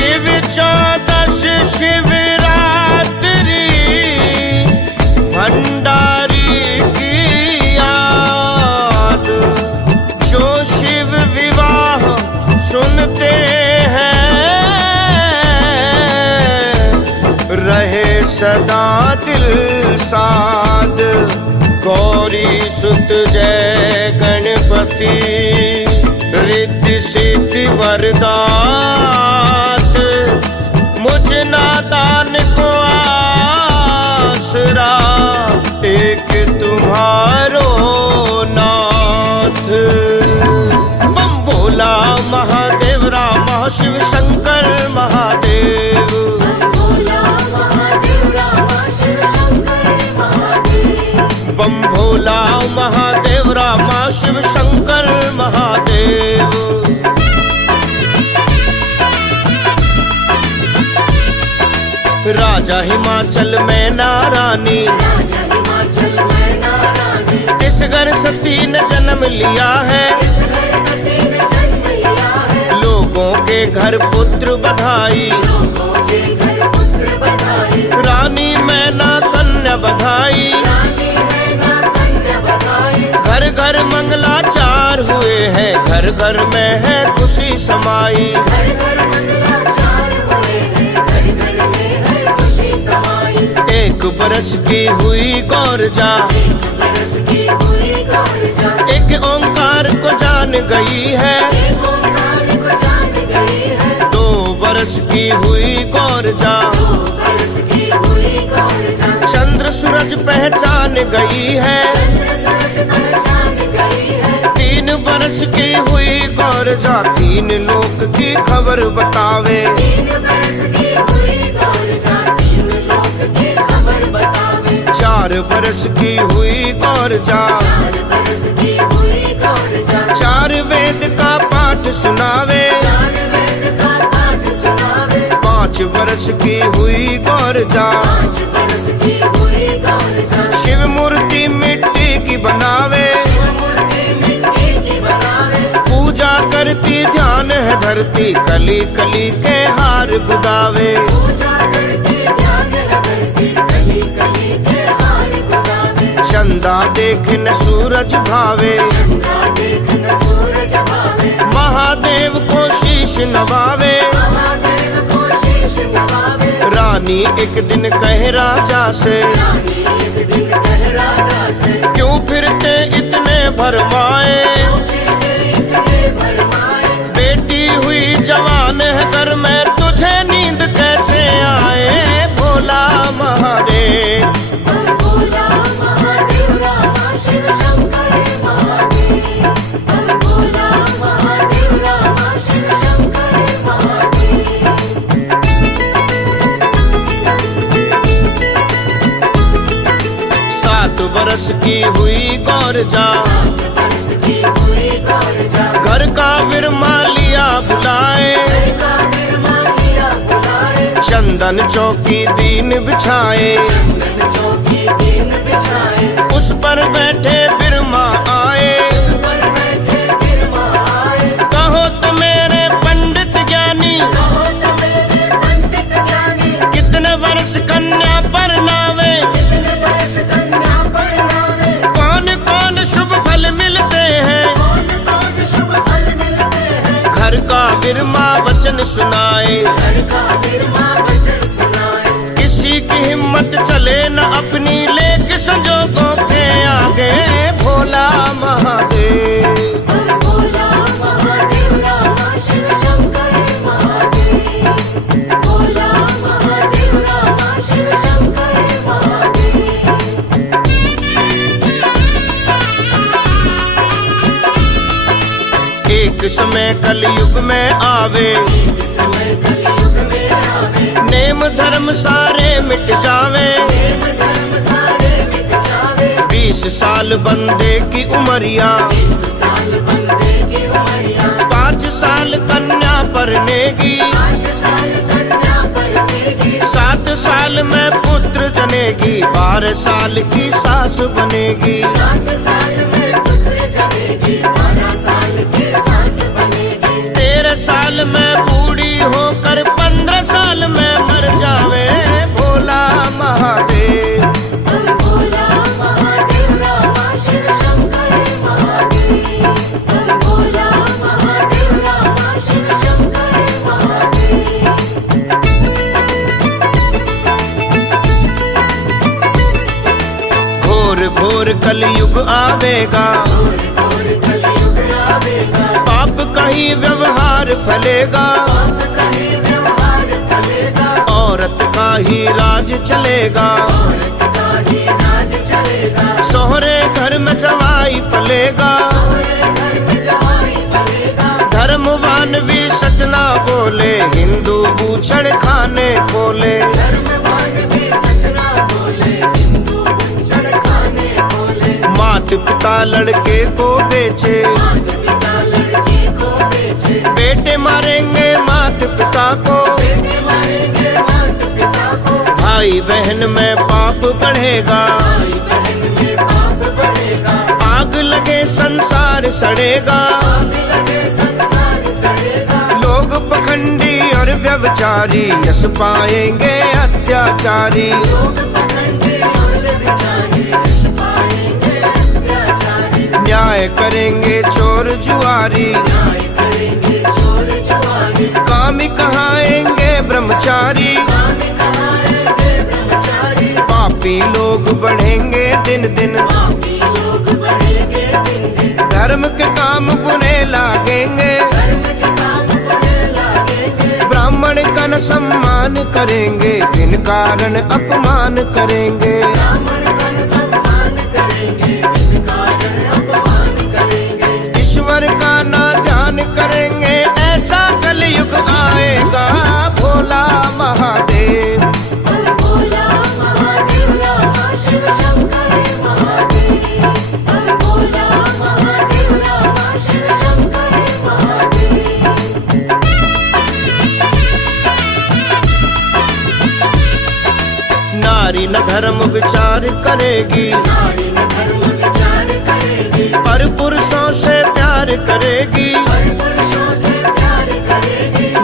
शिव चौदश शिवरात्रि भंडारी की याद, जो शिव विवाह सुनते हैं रहे सदा दिल साद। गौरी सुत जय गणपति रिद्धि सिद्धि वरदात, मुझ नादान को आसरा एक तुम्हारो नाथ। बम भोला महादेव रामा शिव शंकर महादेव, बम भोला महादेव रामा शिव शंकर महादेव। राजा हिमाचल में नारानी, इस घर सती ने जन्म लिया है, लोगों के घर पुत्र बधाई, रानी मैना कन्या बधाई। घर घर मंगलाचार हुए हैं, घर घर में है खुशी समाई। एक बरस की हुई गौरजा, एक ओंकार को जान गई है, 2 बरस की हुई गौरजा, चंद्र सूरज पहचान गई है, 3 बरस की हुई गौरजा, 3 लोक की खबर बतावे। 4 बरस की हुई गौरजा, 4 वेद का पाठ सुनावे। 5 बरस की हुई गौरजा, शिव मूर्ति मिट्टी की बनावे। पूजा करती ध्यान है धरती, कली कली के हार गुदावे। चंदा देख न सूरज भावे, महादेव को शीश नवावे। रानी एक दिन कहे राजा से, क्यों फिरते इतने भरमाए, बेटी हुई जवान है घर में, तुझे नींद कैसे आए। भोला महादेव, बरस की हुई गौरजा, घर का बिरमा लिया बुलाए। चंदन चौकी दीन बिछाए, उस पर बैठे बिरमा आए। कहो तो मेरे पंडित ज्ञानी, कितने वर्ष कन्या पर नावे, शुभ फल मिलते हैं। घर का बिरमा वचन सुनाए, किसी की हिम्मत चले न अपनी, लेके संजोगों के आगे। भोला महादेव, एक समय कलयुग में आवे, नेम धर्म सारे मिट जावे। 20 साल बंदे की उमरिया, 5 साल कन्या परनेगी, 7 साल में पुत्र जनेगी, 12 साल की सास बनेगी। 13 साल में बूढ़ी होकर आवेगा, पाप का ही व्यवहार फलेगा, औरत का ही राज चलेगा, सोहरे घर में जवाई पलेगा, धर्मवान भी सच ना बोले, हिंदू बूछड़ खाने खोले। माता पिता लड़के को बेचे, बेटे मारेंगे माता पिता को, भाई बहन में पाप बढ़ेगा, आग लगे संसार सड़ेगा, लोग पखंडी और व्यभिचारी, यश पाएंगे अत्याचारी। न्याय करेंगे चोर जुआरी, कामी कहाएंगे ब्रह्मचारी, पापी लोग बढ़ेंगे दिन दिन, धर्म के काम बुने लागेंगे, ब्राह्मण का न सम्मान करेंगे, बिन कारण अपमान करेंगे। ईश्वर का ना ध्यान करेंगे, ऐसा कलयुग आएगा, भोला महादेव। नारी न धर्म विचार करेगी, पर पुरुषों से प्यार करेगी,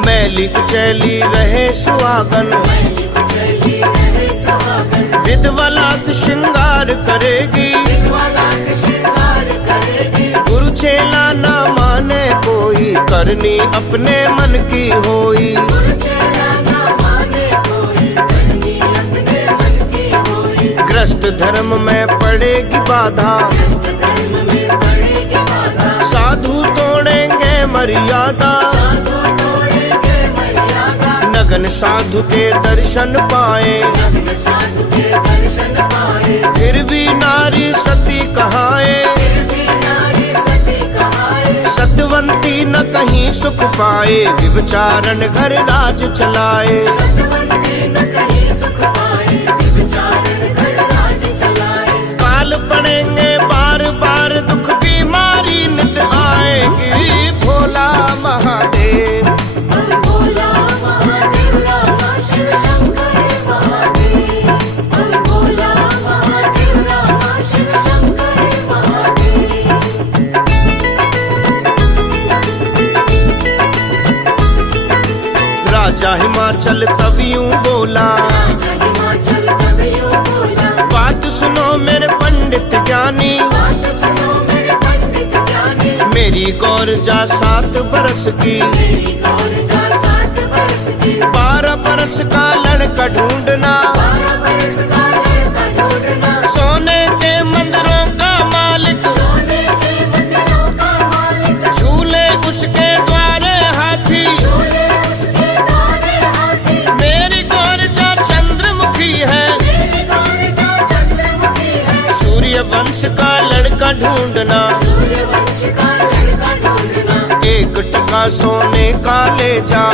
मैली कुचैली रहे सुहागन, विधवा लाख श्रृंगार करेगी, गुरु चेला ना माने कोई, करनी अपने मन की होई। ग्रस्त धर्म में पड़ेगी बाधा, साधु तोड़ेंगे मर्यादा, नगन साधु के दर्शन पाए, फिर भी नारी सती कहाए, सतवंती न कहीं सुख पाए, विचारण घर राज चलाए। काल पड़ेंगे बार बार, दुख बीमारी नित आएगी, भोला महादेव। राजा हिमाचल तब यूं बोला, बात सुनो मेरे पंडित ज्ञानी, मेरी गौर जा 7 बरस की, 12 बरस का लड़का ढूंढना, सोने के मंदिरों का मालिक, झूले उसके द्वारे हाथी, मेरी गौर जा चंद्रमुखी है, सूर्य वंश का लड़का ढूंढना, 1 टका सोने का ले जा,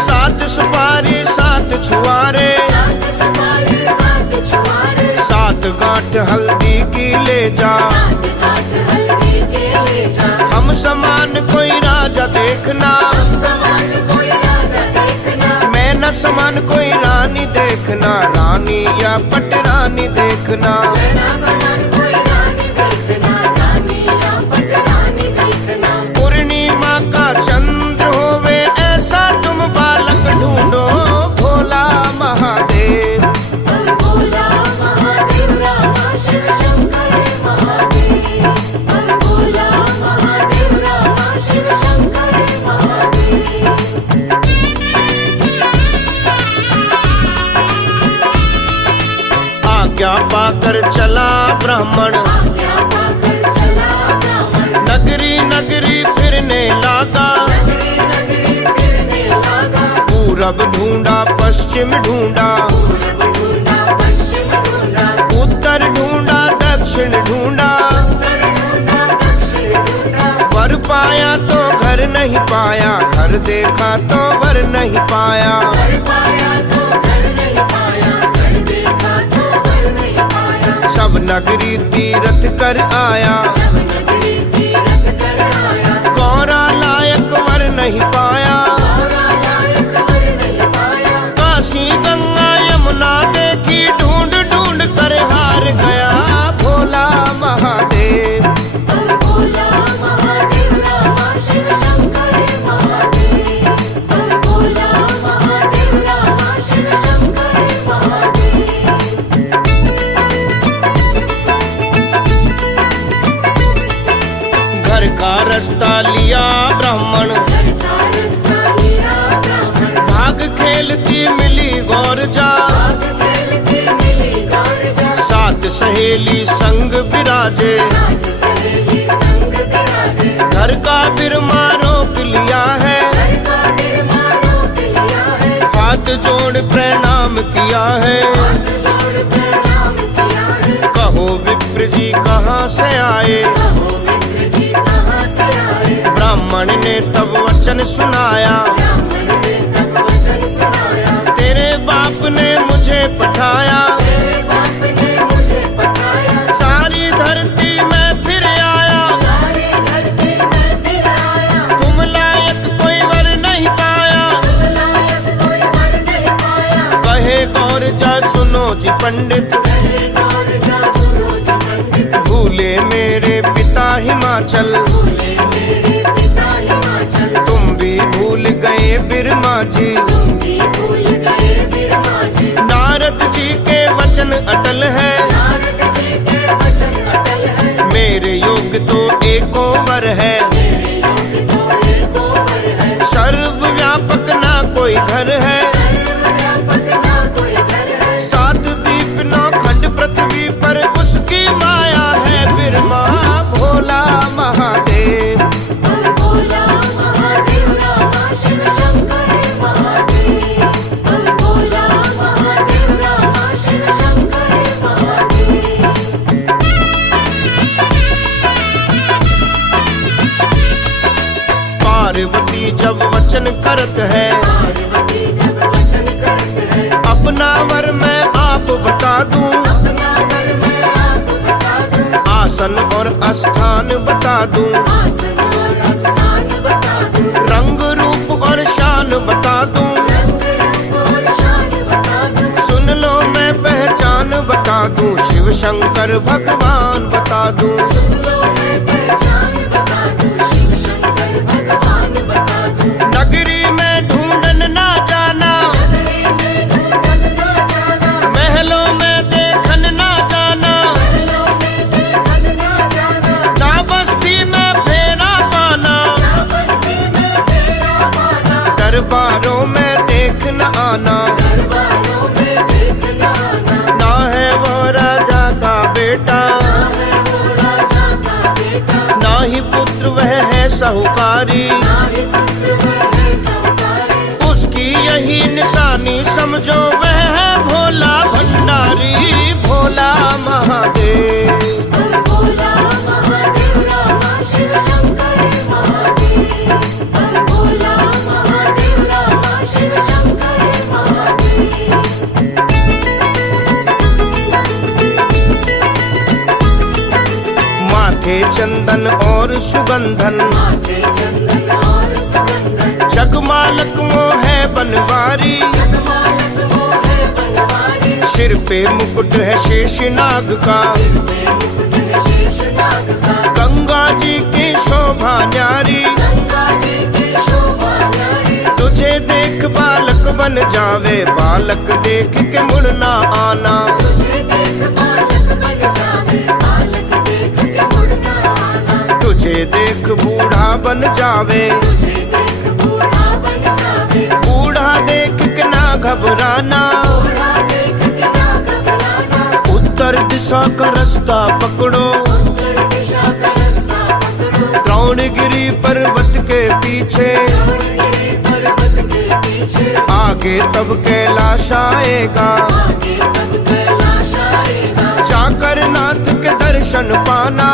7 सुपारी 7 छुआरे, 7 गांठ हल्दी की ले जा, हम समान कोई राजा देखना, मैं न समान कोई रानी देखना, रानी या पटरानी देखना। पूर्णिमा का चंद्र होवे ऐसा तुम बालक ढूंढो, भोला महादेव। आज्ञा पाकर चला ब्राह्मण, नगरी नगरी फिरने लगा। पूरब ढूंढा पश्चिम ढूंढा, उत्तर ढूंढा दक्षिण ढूंढा। वर पाया तो घर नहीं पाया, घर देखा तो वर नहीं पाया। सब नगरी तीरथ कर आया, गौरा लायक वर नहीं पाया। काशी गंगा यमुना देखी, ढूंढ ढूंढ कर हार गया भोला महादेव। घर का रास्ता लिया ब्राह्मण, भाग खेलती मिली गौरजा। सात सहेली संग विराजे, घर का बिरमा रोक लिया है। हाथ जोड़ प्रणाम किया है, कहो विप्र जी कहाँ से आए। ब्राह्मण ने तब वचन सुनाया, तेरे बाप ने मुझे पठाया। सारी धरती में फिर आया, तुम लायक कोई वर नहीं पाया। कहे गौरजा सुनो जी पंडित, भूले मेरे पिता हिमाचल। तुम भी भूल गए बिरमा जी, नारद जी के वचन अटल है। मेरे योग तो एको वर है, सर्व व्यापक ना कोई घर है। सात दीप नौ खंड पृथ्वी पर उसकी माया है बिरमा भोला महादेव। पार्वती जब वचन करत है, अपना वर मैं आप बता दूं। आसन और स्थान बता दूं, रंग रूप और शान बता दूं। सुन लो मैं पहचान बता दूं, शिव शंकर भगवान बता दूं। नगरी में ढूंढन ना जाना, महलों में देखन ना जाना। ना बस्ती में फेरा पाना, दरबारों में देख न आना। ना है वो राजा का बेटा, ना ही पुत्र वह है साहूकारी। उसकी यही निशानी समझो, वह है भोला भंडारी भोला महादेव। माथे चंदन और सुगंधन, जगमालक वो है बनवारी। सिर पे मुकुट है शेषनाग का, गंगा जी की शोभा न्यारी। तुझे देख बालक बन जावे, बालक देख के मुड़ना आना। तुझे देख बूढ़ा बन जावे, बूढ़ा देख के ना घबराना। उत्तर दिशा का रास्ता पकड़ो, द्रोणगिरी पर्वत के पीछे, आगे तब कैलाश आएगा, जाकर नाथ के दर्शन पाना,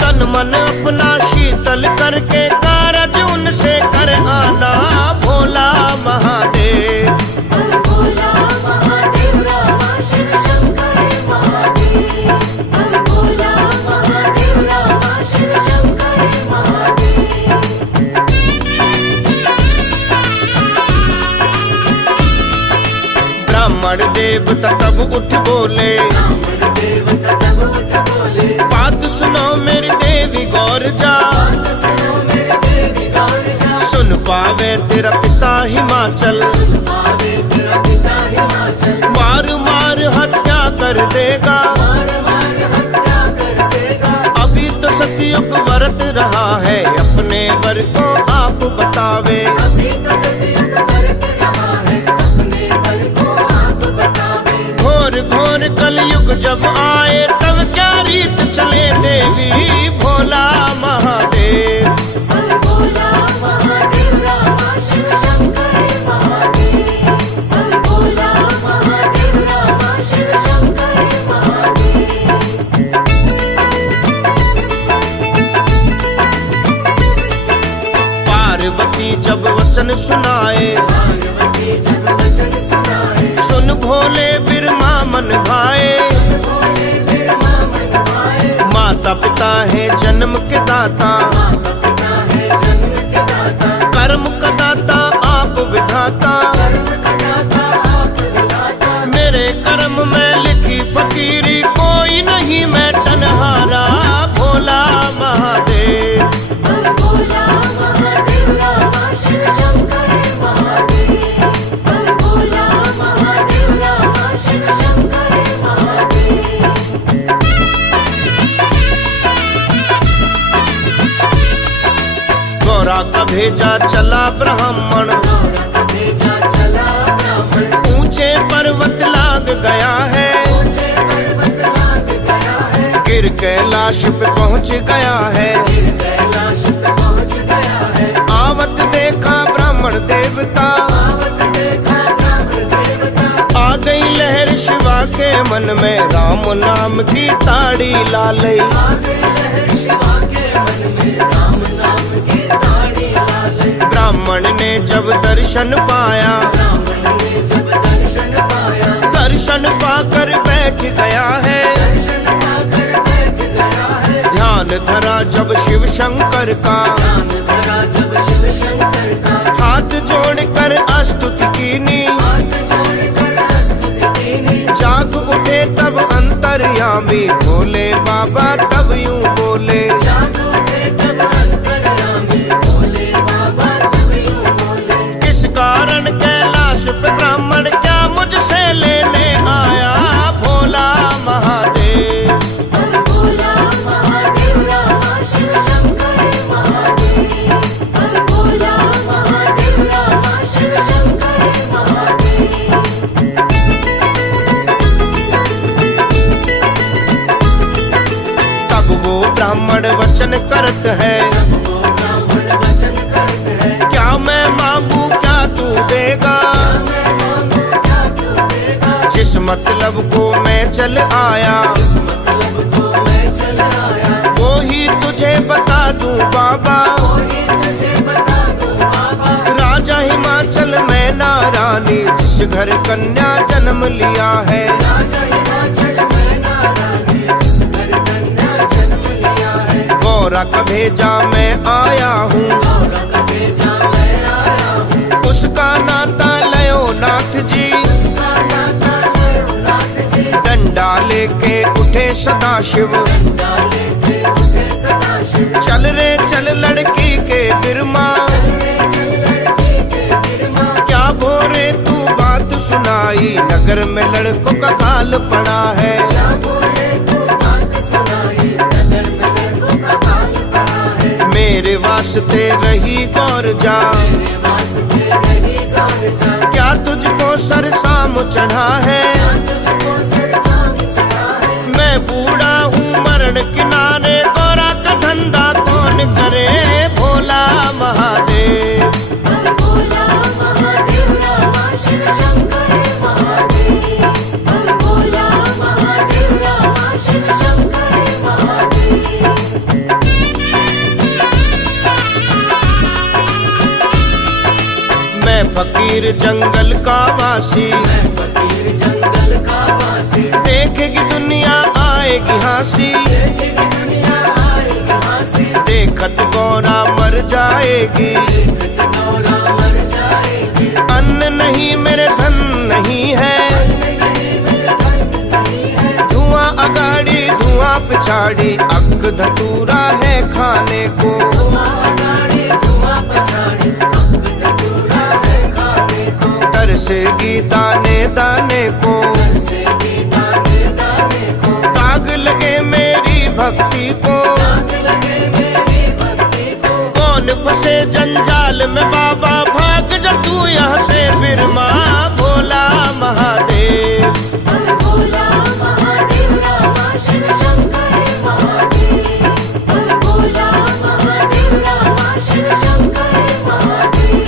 तन मन अपना शीतल करके कारज उनसे कर आना। भोला महादेव, भोला महादेव रामा शिव शंकर महादेव, भोला महादेव रामा शिव शंकर महादेव। ब्राह्मण देवता तब उठ बोले, बात सुनो मेरी देवी गौर जा, सुन पावे तेरा पिता हिमाचल, मार मार हत्या कर देगा, अभी तो सतयुग व्रत रहा है, अपने वर को आप बतावे। घोर घोर कलयुग जब आए तब क्या रीत चले देवी। भोला महादेव, भोला महादेव रामा शिव शंकर महादेव, भोला महादेव रामा शिव शंकर महादेव। पार्वती जब वचन सुनाए, सुन भोले बिरमा मन भाए, माता पिता है जन्म के दाता, कर्म का दाता आप विधाता, मेरे कर्म में लिखी फकीरी कोई नहीं मैं तन्हारा। भोला महादेव, भोला महादेव रामा शिव शंकर महादेव, भोला महादेव रामा शिव शंकर महादेव। गौरा का भेजा चला ब्राह्मण, ऊंचे पर्वत लाग गया है, गिर कैलाश पे पहुंच गया है, आवत देखा ब्राह्मण देवता, आ गई लहर शिवा के मन में, राम नाम की ताड़ी ला लई। ब्राह्मण ने जब दर्शन पाया, दर्शन पाकर बैठ गया है, ध्यान धरा जब शिव शंकर का, हाथ जोड़कर स्तुति कीनी, जाग उठे तब अंतर्यामी, भोले बाबा तब यूं बोले। किस कारण कैलाश पे ब्राह्मण क्या मुझसे लेने आया। भोला महादेव, भोला महादेव रामा शिव शंकर महादेव, भोला महादेव रामा शिव शंकर महादेव। तब वो ब्राह्मण वचन करत है, क्या मैं मांगू क्या तू देगा, जिस मतलब को मैं चल आया, वो ही तुझे बता दूं बाबा। राजा हिमाचल में नारानी, जिस घर कन्या जन्म लिया है, गौरा का भेजा मैं आया हूँ, उसका नाता लयो नाथ जी, डंडा लेके उठे सदाशिव, चल रे चल लड़की के बिरमा, क्या भोरे तू बात सुनाई, नगर में लड़कों का काल पड़ा है। मेरे वास्ते रही गौर जा, क्या तुझको सरसाम चढ़ा है, मैं फकीर जंगल का वासी, मैं फकीर जंगल का वासी, देखेगी दुनिया आएगी हंसी, देखेगी दुनिया आएगी हंसी, देखत गौरा मर जाएगी, देखत गौरा मर जाएगी। अन्न नहीं मेरे धन नहीं है, नहीं मेरे धन नहीं है, धुआं अगाड़ी धुआं पिछाड़ी, अक धतूरा है खाने को, धुआं अगाड़ी धुआं पछाड़ी, अक धतूरा है खाने को, तरसेगी दाने दाने को, तरसेगी दाने दाने को, दाग लगे मेरी भक्ति को, दाग लगे मेरी भक्ति को। कौन फंसे जंजाल में बाबा, भाग जा तू यहाँ से बिरमा, भोला महादेव। बोल भोला महादेव रामा शिव शंकर महादेव, बोल भोला महादेव रामा शिव शंकर महादेव।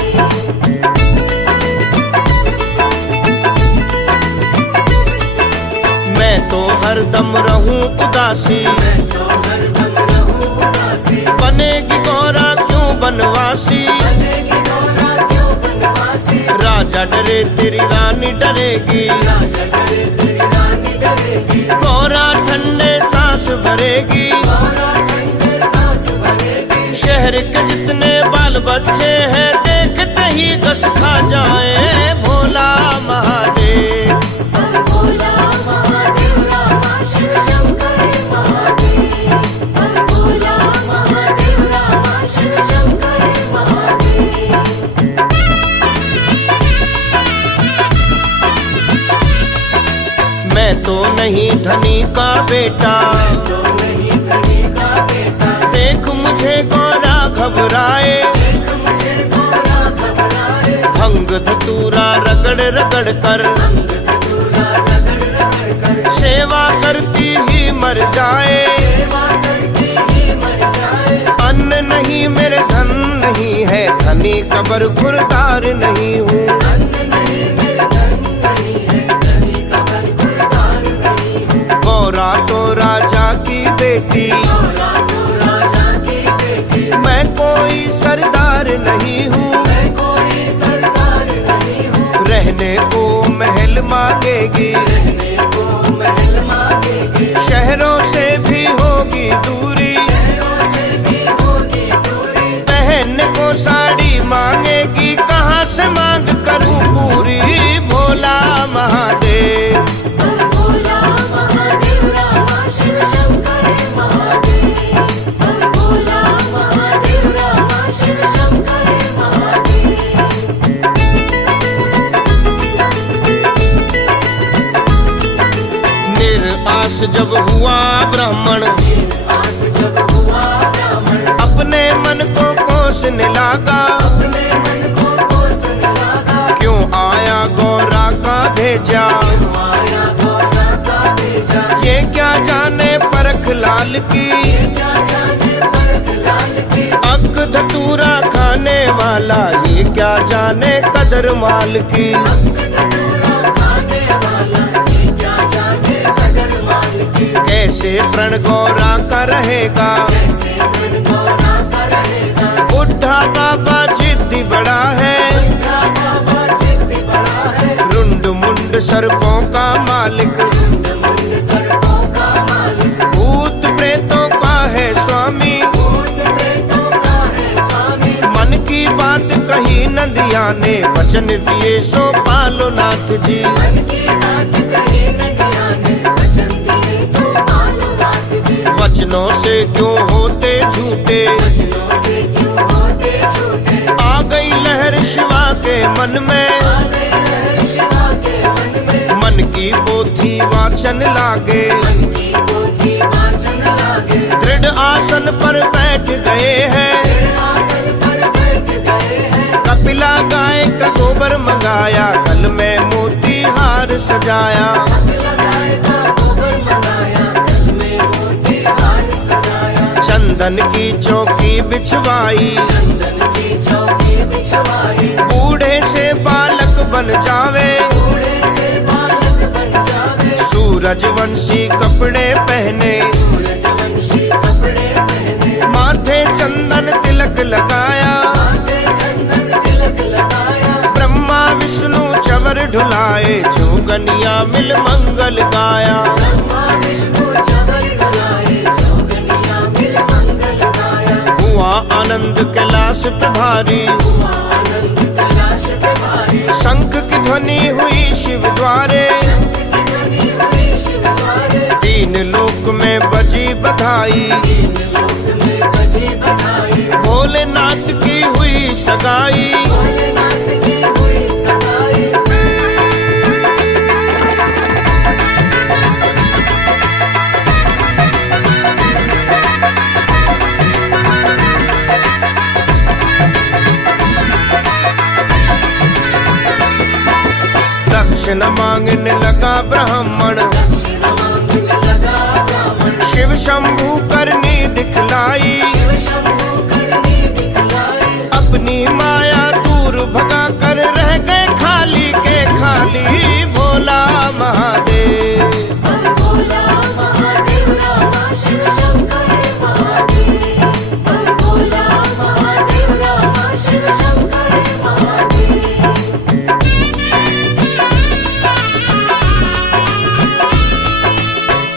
मैं तो हरदम रहूं उदासी, मैं तो हरदम रहूं उदासी, बनेगी गौरा क्यों बनवासी, बनेगी गौरा क्यों बनवासी, राजा डरे तेरी रानी डरेगी, राजा डरे तेरी रानी डरेगी, गौरा ठंडे सांस भरेगी, गौरा ठंडे सांस भरेगी। शहर के जितने बाल बच्चे हैं देखते ही कस खा जाए, भोला महादेव। बोल भोला महादेव रामा शिव शंकर महादेव, बोल भोला महादेव रामा शिव शंकर महादेव। मैं तो नहीं धनी का बेटा, तो नहीं धनी का बेटा, देख मुझे गौरा घबराए, देख मुझे गौरा घबराए, भंग धतूरा रगड़ रगड़ कर, अंग धतूरा रगड़ रगड़ कर, सेवा करती ही मर जाए, सेवा करती ही मर जाए। अन्न नहीं मेरे धन नहीं है, धनी कबर खुरदार नहीं हूँ, अन्न नहीं मेरे धन नहीं है, धनी कबर खुरदार नहीं हूँ। गौरा तो राजा की बेटी, गौरा तो राजा की बेटी, मैं कोई सरदार नहीं हूँ, मैं कोई सरदार नहीं हूँ। रहने को महल मांगेगी, रहने को महल मांगेगी, शहरों से भी होगी दूरी, शहरों से भी होगी दूरी। पहनने को साड़ी मांगेगी, कहाँ से मांग करूँ पूरी, भोला महादेव। बोल भोला महादेव रामा शिव शंकर महादेव, बोल भोला महादेव रामा शिव शंकर महादेव। निराश जब हुआ ब्राह्मण, आस जब हुआ ब्राह्मण, अपने मन को कोसने लगा, अपने मन को कोसने लगा, क्यों आया गौरा का भेजा, माया गौरा का भेजा। ये क्या जाने परख लाल की, क्या जाने परख लाल की, अक धतूरा खाने वाला, ये क्या जाने कदर माल की, अंग धतूरा खाने वाला, ये क्या जाने कदर माल की। कैसे प्रण गौरा का रहेगा, कैसे प्रण गौरा का रहेगा, बुढ़ा बाबा जिद्दी बड़ा है, बुढ़ा बाबा जिद्दी बड़ा है, रुंड मुंड सर्पों का मालिक, मुंड मुंड सर्पों का मालिक, भूत प्रेतों का है स्वामी, भूत प्रेतों का है स्वामी। मन की बात कही नदिया ने, वचन दिए सो पालो नाथ जी, मन की बात कही नदिया ने, वचन दिए सो पालो नाथ जी। वचनों से क्यों होते झूठे, वचनों से क्यों होते झूठे, आ गई लहर शिवा के मन में, आ गए लहर शिवा के मन में। मन की पोथी वाचन लागे, मन की पोथी वाचन लागे, दृढ़ आसन पर बैठ गए हैं, आसन पर बैठ गए हैं। कपिला गाय का गोबर मंगाया, गल में मोती हार सजाया, लगाए का गोबर मंगाया, गल में मोती हार सजाया। चंदन की चौकी बिछवाई, चंदन की चौकी बिछवाई, बूढ़े से बालक बन जावे, बूढ़े से बालक बन जावे। सूरजवंशी कपड़े पहने, सूरजवंशी कपड़े पहने, माथे चंदन तिलक लगाया, माथे चंदन तिलक लगाया। ढुलाए, जोगनिया मिल मंगल गाया। ब्रह्मा विष्णु चवर ढुलाए, जोगनिया मिल मंगल गाया। हुआ आनंद कैलाश पे भारी, हुआ आनंद कैलाश पे भारी। शंख की ध्वनि हुई शिव द्वारे, शंख की ध्वनि हुई शिव द्वारे। तीन लोक में बजी बधाई, तीन लोक में बजी बधाई। भोलेनाथ की हुई सगाई। भोलेनाथ की हुई सगाई। दक्षिण मांगने लगा ब्राह्मण, दक्षिण मांगने लगा ब्राह्मण। शिव शंभू करनी दिखलाई, शिव शंभू करनी दिखलाई। अपनी माया दूर भगा कर रह गए खाली के खाली। भोला महादेव, बल भोला महादेव रामा शिव शंकर महादेव। बल भोला महादेव रामा शिव शंकर महादेव।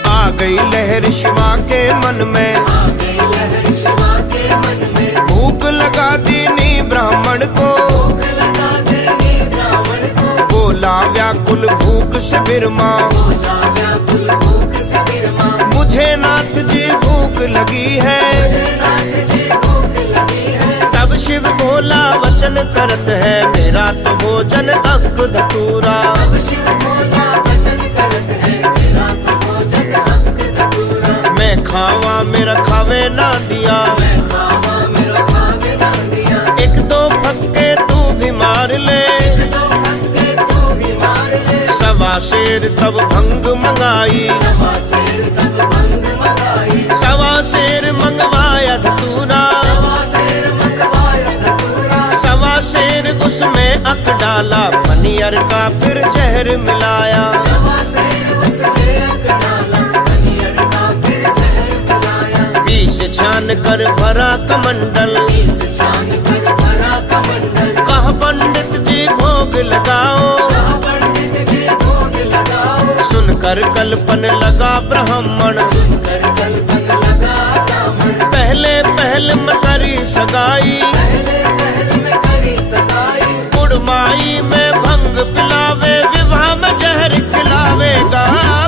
आ गई लहर शिवा के मन में, आ गई लहर शिवा के मन में। भूख लगा दीनी ब्राह्मण को, भूख लगा देनी ब्राह्मण को। बोला व्याकुल भूख से बिरमा, बोला व्याकुल भूख से बिरमा। मुझे नाथ जी भूख लगी है। मुझे नाथ जी भूख लगी है। तब शिव भोला वचन करत है, मेरा तो भोजन अंक धतूरा। अब शिव भोला वचन करत है, मेरा तो भोजन अंक धतूरा। मैं खावा मेरा खावे ना दिया, मैं खावा मेरा खावे ना दिया। एक दो फक्के तू भी मार ले। तो भक्के तू भी मार ले। सवा शेर तब भंग मंगाई, सवा शेर तब भंग मंगाई। सवा शेर मंगवाया धतूरा। सवा शेर मंगवाया धतूरा। सवा शेर उसमें अक डाला, पनियर का फिर जहर मिलाया। सवा शेर उसमें अक डाला, पनियर का फिर जहर मिलाया। बीस छान कर भरा कमंडल, बीस छान कर भरा कमंडल। कह पंडित जी भोग लगाओ। कहा पंडित जी भोग लगाओ। सुनकर कल्पन लगा ब्राह्मण, सुनकर कल्पन लगा ब्राह्मण। पहले पहल में करी सगाई। पहले पहल में करी सगाई। कुड़माई में भंग पिलावे, विवाह में जहर खिलावेगा।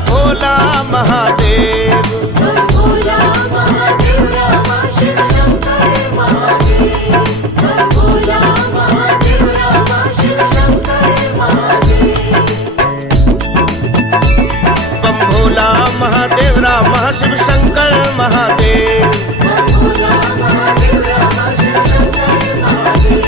भोला महादेव, बल भोला महादेव रामा शिव शंकर महादेव। बल भोला महादेव रामा शिव शंकर महादेव। बम भोला महादेव राम शिव शंकर महादेव। बल भोला महादेव रामा शिव शंकर महादेव।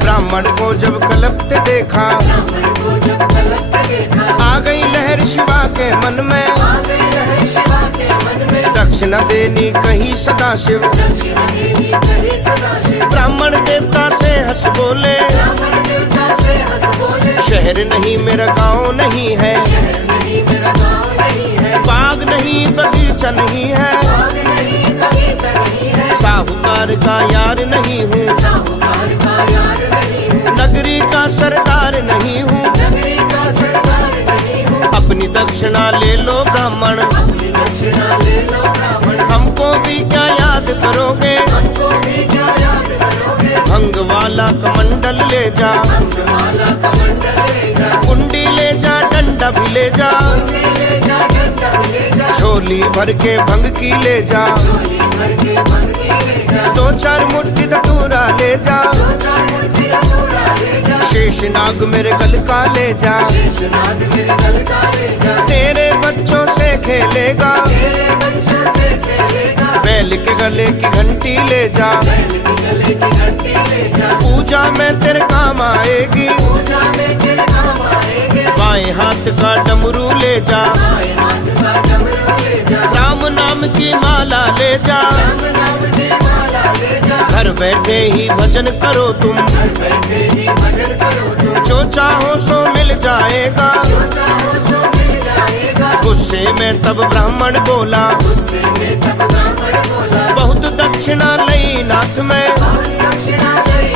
ब्राह्मण को जब कलपते देखा, ब्राह्मण को जब कलप देखा। आ गई लहर शिवा के मन में। आ गई लहर शिवा के मन में। दक्षिणा देनी कही सदा शिव, दक्षिण देवी करे सदा शिव। ब्राह्मण देवता से हंस बोले। ब्राह्मण देवता से हंस बोले। शहर नहीं मेरा गांव नहीं है, शहर नहीं मेरा गाँव नहीं है। बाग नहीं बगीचा नहीं है, बाग नहीं बगीचा नहीं है। साहूकार का यार नहीं हूँ, साहूकार का यार नहीं हूँ। नगरी का सरदार नहीं हूँ। नगरी का सरदार नहीं हूँ। अपनी दक्षिणा ले लो ब्राह्मण, अपनी दक्षिणा ले लो ब्राह्मण। हमको भी क्या याद करोगे। हमको भी क्या याद करोगे। भंग वाला कमंडल ले जा, भंग वाला कमंडल ले जा। कुंडी ले जा, डंडा भी ले जा। कुंडी ले जा, डंडा भी ले जा। झोली भर के भंग की ले जा, झोली भर के भंग की ले जा। दो चार मुट्ठी धतूरा ले जा। दो चार मुट्ठी धतूरा ले जा। शेष नाग मेरे गल का ले जा, शेषनाग मेरे गल का ले जा। तेरे बच्चों से खेलेगा। तेरे बच्चों से खेलेगा। बैल के गले की घंटी ले जा, बैल की गले की घंटी ले जा। पूजा में तेरे काम आएगी। पूजा में तेरे काम आएंगे। बाएं हाथ का डमरू ले जा, बाएं हाथ का डमरू ले जा। राम नाम की माला ले जा। राम नाम की माला ले जा। घर बैठे ही भजन करो तुम, घर बैठे ही भजन करो तुम। जो चाहो सो मिल जाएगा। जो चाहो सो मिल जाएगा। गुस्से में तब ब्राह्मण बोला, गुस्से में तब ब्राह्मण बोला। बहुत दक्षिणा लई नाथ में, बहुत दक्षिणा दे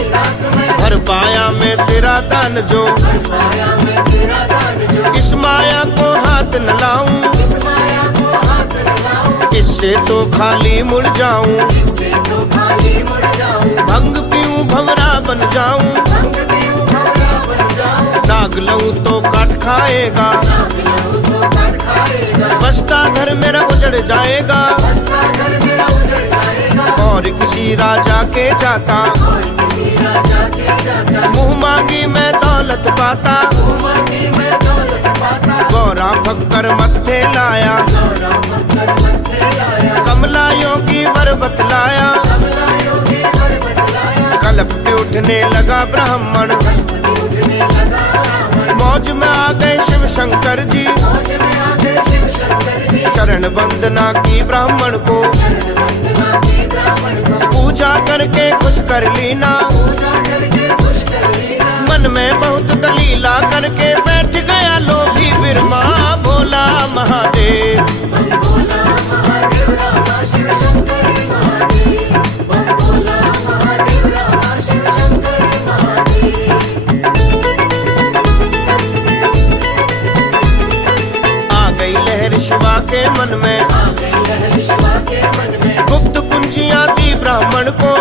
दान जो, कर पाया मैं तेरा दान जो, इस माया को हाथ न लाऊं, इस माया को हाथ न लाऊं, इससे तो खाली मुड़ जाऊं। इससे तो खाली मुड़ जाऊं, भंग पीऊं भंवरा बन जाऊं, भंग पीऊं भंवरा बन जाऊं, नाग लऊं तो काट खाएगा, नाग लहू तो काट खाएगा, बसता घर मेरा उजड़ जाएगा। बसता घर मेरा उजड़ जाएगा, और किसी राजा के जाता, और किसी राजा के जाता, मुंह मांगी मैं दौलत पाता, मुँह मांगी मैं दौलत पाता, गौरा भक्कर मत्थे लाया, गौरा भक्कर मत्थे लाया, कमला योगी वर बतलाया। कमला योगी वर बतलाया, कलप पे उठने लगा ब्राह्मण, उठने लगा रावण, मौज में आ गए शिव शंकर जी, मौज में आ गए शिव शंकर जी, चरण वंदना की ब्राह्मण को, चरण वंदना की ब्राह्मण को, पूजा करके खुश कर लीना। पूजा करके खुश कर लीना, मन में बहुत दलीला करके बैठ गया लोभी बिरमा, भोला महादेव। बम भोला महादेव रामा शिव शंकर महादेव, बम भोला महादेव रामा शिव शंकर महादेव। आ गई लहर शिवा के मन में, आ गई लहर शिवा के मन में, गुप्त कुंजियां दी ब्राह्मण को,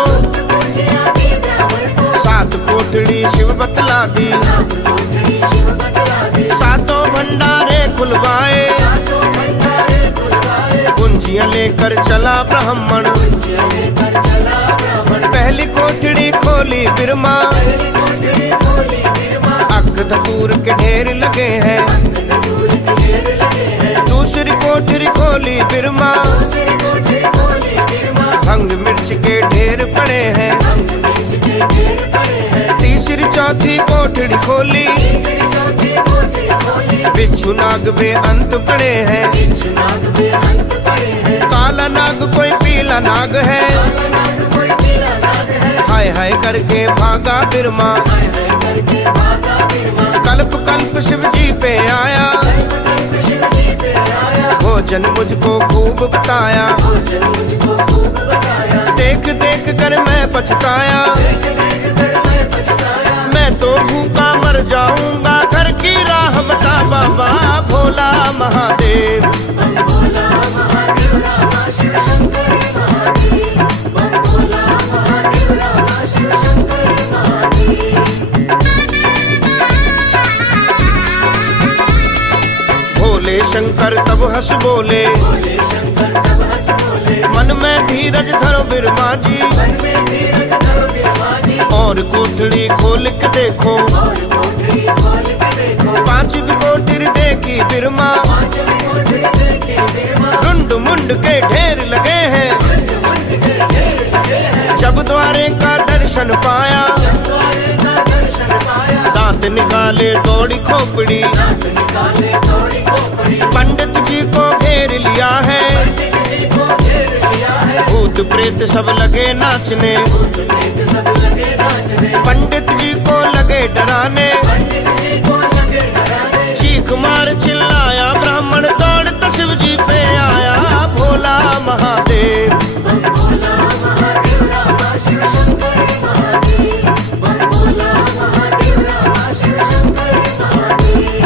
पूजिया की ब्राह्मण को, सात कोठड़ी शिव बतला दी, सात कोठड़ी शिव बतला दी, सातों भंडारे खुलवाए, सातों भंडारे खुलवाए, कुंजियां लेकर चला ब्राह्मण, पूजिया लेकर चला ब्राह्मण, पहली कोठड़ी खोली बिरमा, पहली कोठड़ी खोली बिरमा, अग धतूर के ढेर लगे हैं, दूर के ढेर लगे हैं, दूसरी कोठड़ी खोली बिरमा, दूसरी कोठड़ी खोली बिरमा, भंग मिर्च के ढेर पड़े हैं, भंग मिर्च के ढेर पड़े हैं, तीसरी चौथी कोठड़ी खोली, तीसरी चौथी कोठड़ी खोली, बिच्छू नाग में अंत पड़े हैं, बिच्छू नाग में अंत पड़े हैं, काला नाग कोई पीला नाग है, काला नाग कोई पीला नाग है, हाय हाय करके भागा बिरमा, हाय हाय करके भागा बिरमा, कल्प कल्प शिव जी पे आया, कल्प शिव जी पे आया, भोजन मुझको खूब बताया, भोजन मुझको खूब बताया, देख देख कर मैं पछताया, देख देख कर मैं पछताया, मैं तो भूखा मर जाऊंगा, घर की राह बता बाबा भोला महादेव। बम भोला महादेव रामा शिव शंकर महादेव, बम भोला महादेव रामा शिव शंकर महादेव। भोले शंकर तब हंस बोले, भोले शंकर तब हंस बोले, मन में धीरज धरो बिरमा जी, मन में धीरज धरो बिरमा जी, और कोठड़ी खोल के देखो, और कोठड़ी खोल के देखो, पांचवी कोठड़ी देखी बिरमा, पांचवी कोठड़ी देखी बिरमा, रुंड मुंड के ढेर लगे हैं, मुंड के ढेर लगे हैं, जब द्वारे का दर्शन पाया, द्वारे का दर्शन पाया, दांत निकाले दौड़ी खोपड़ी, दांत निकाले थोड़ी खोपड़ी, पंडित जी को घेर लिया है, पंडित जी को घेर लिया है, भूत प्रेत सब लगे नाचने, भूत प्रेत सब लगे नाचने, पंडित जी को लगे डराने, पंडित जी को लगे डराने, चीख मार चिल्लाया ब्राह्मण, दौड़ता शिव जी पे आया भोला महादेव। बम भोला महादेव रामा शिव शंकर महादेव, बम भोला महादेव रामा शिव शंकर महादेव।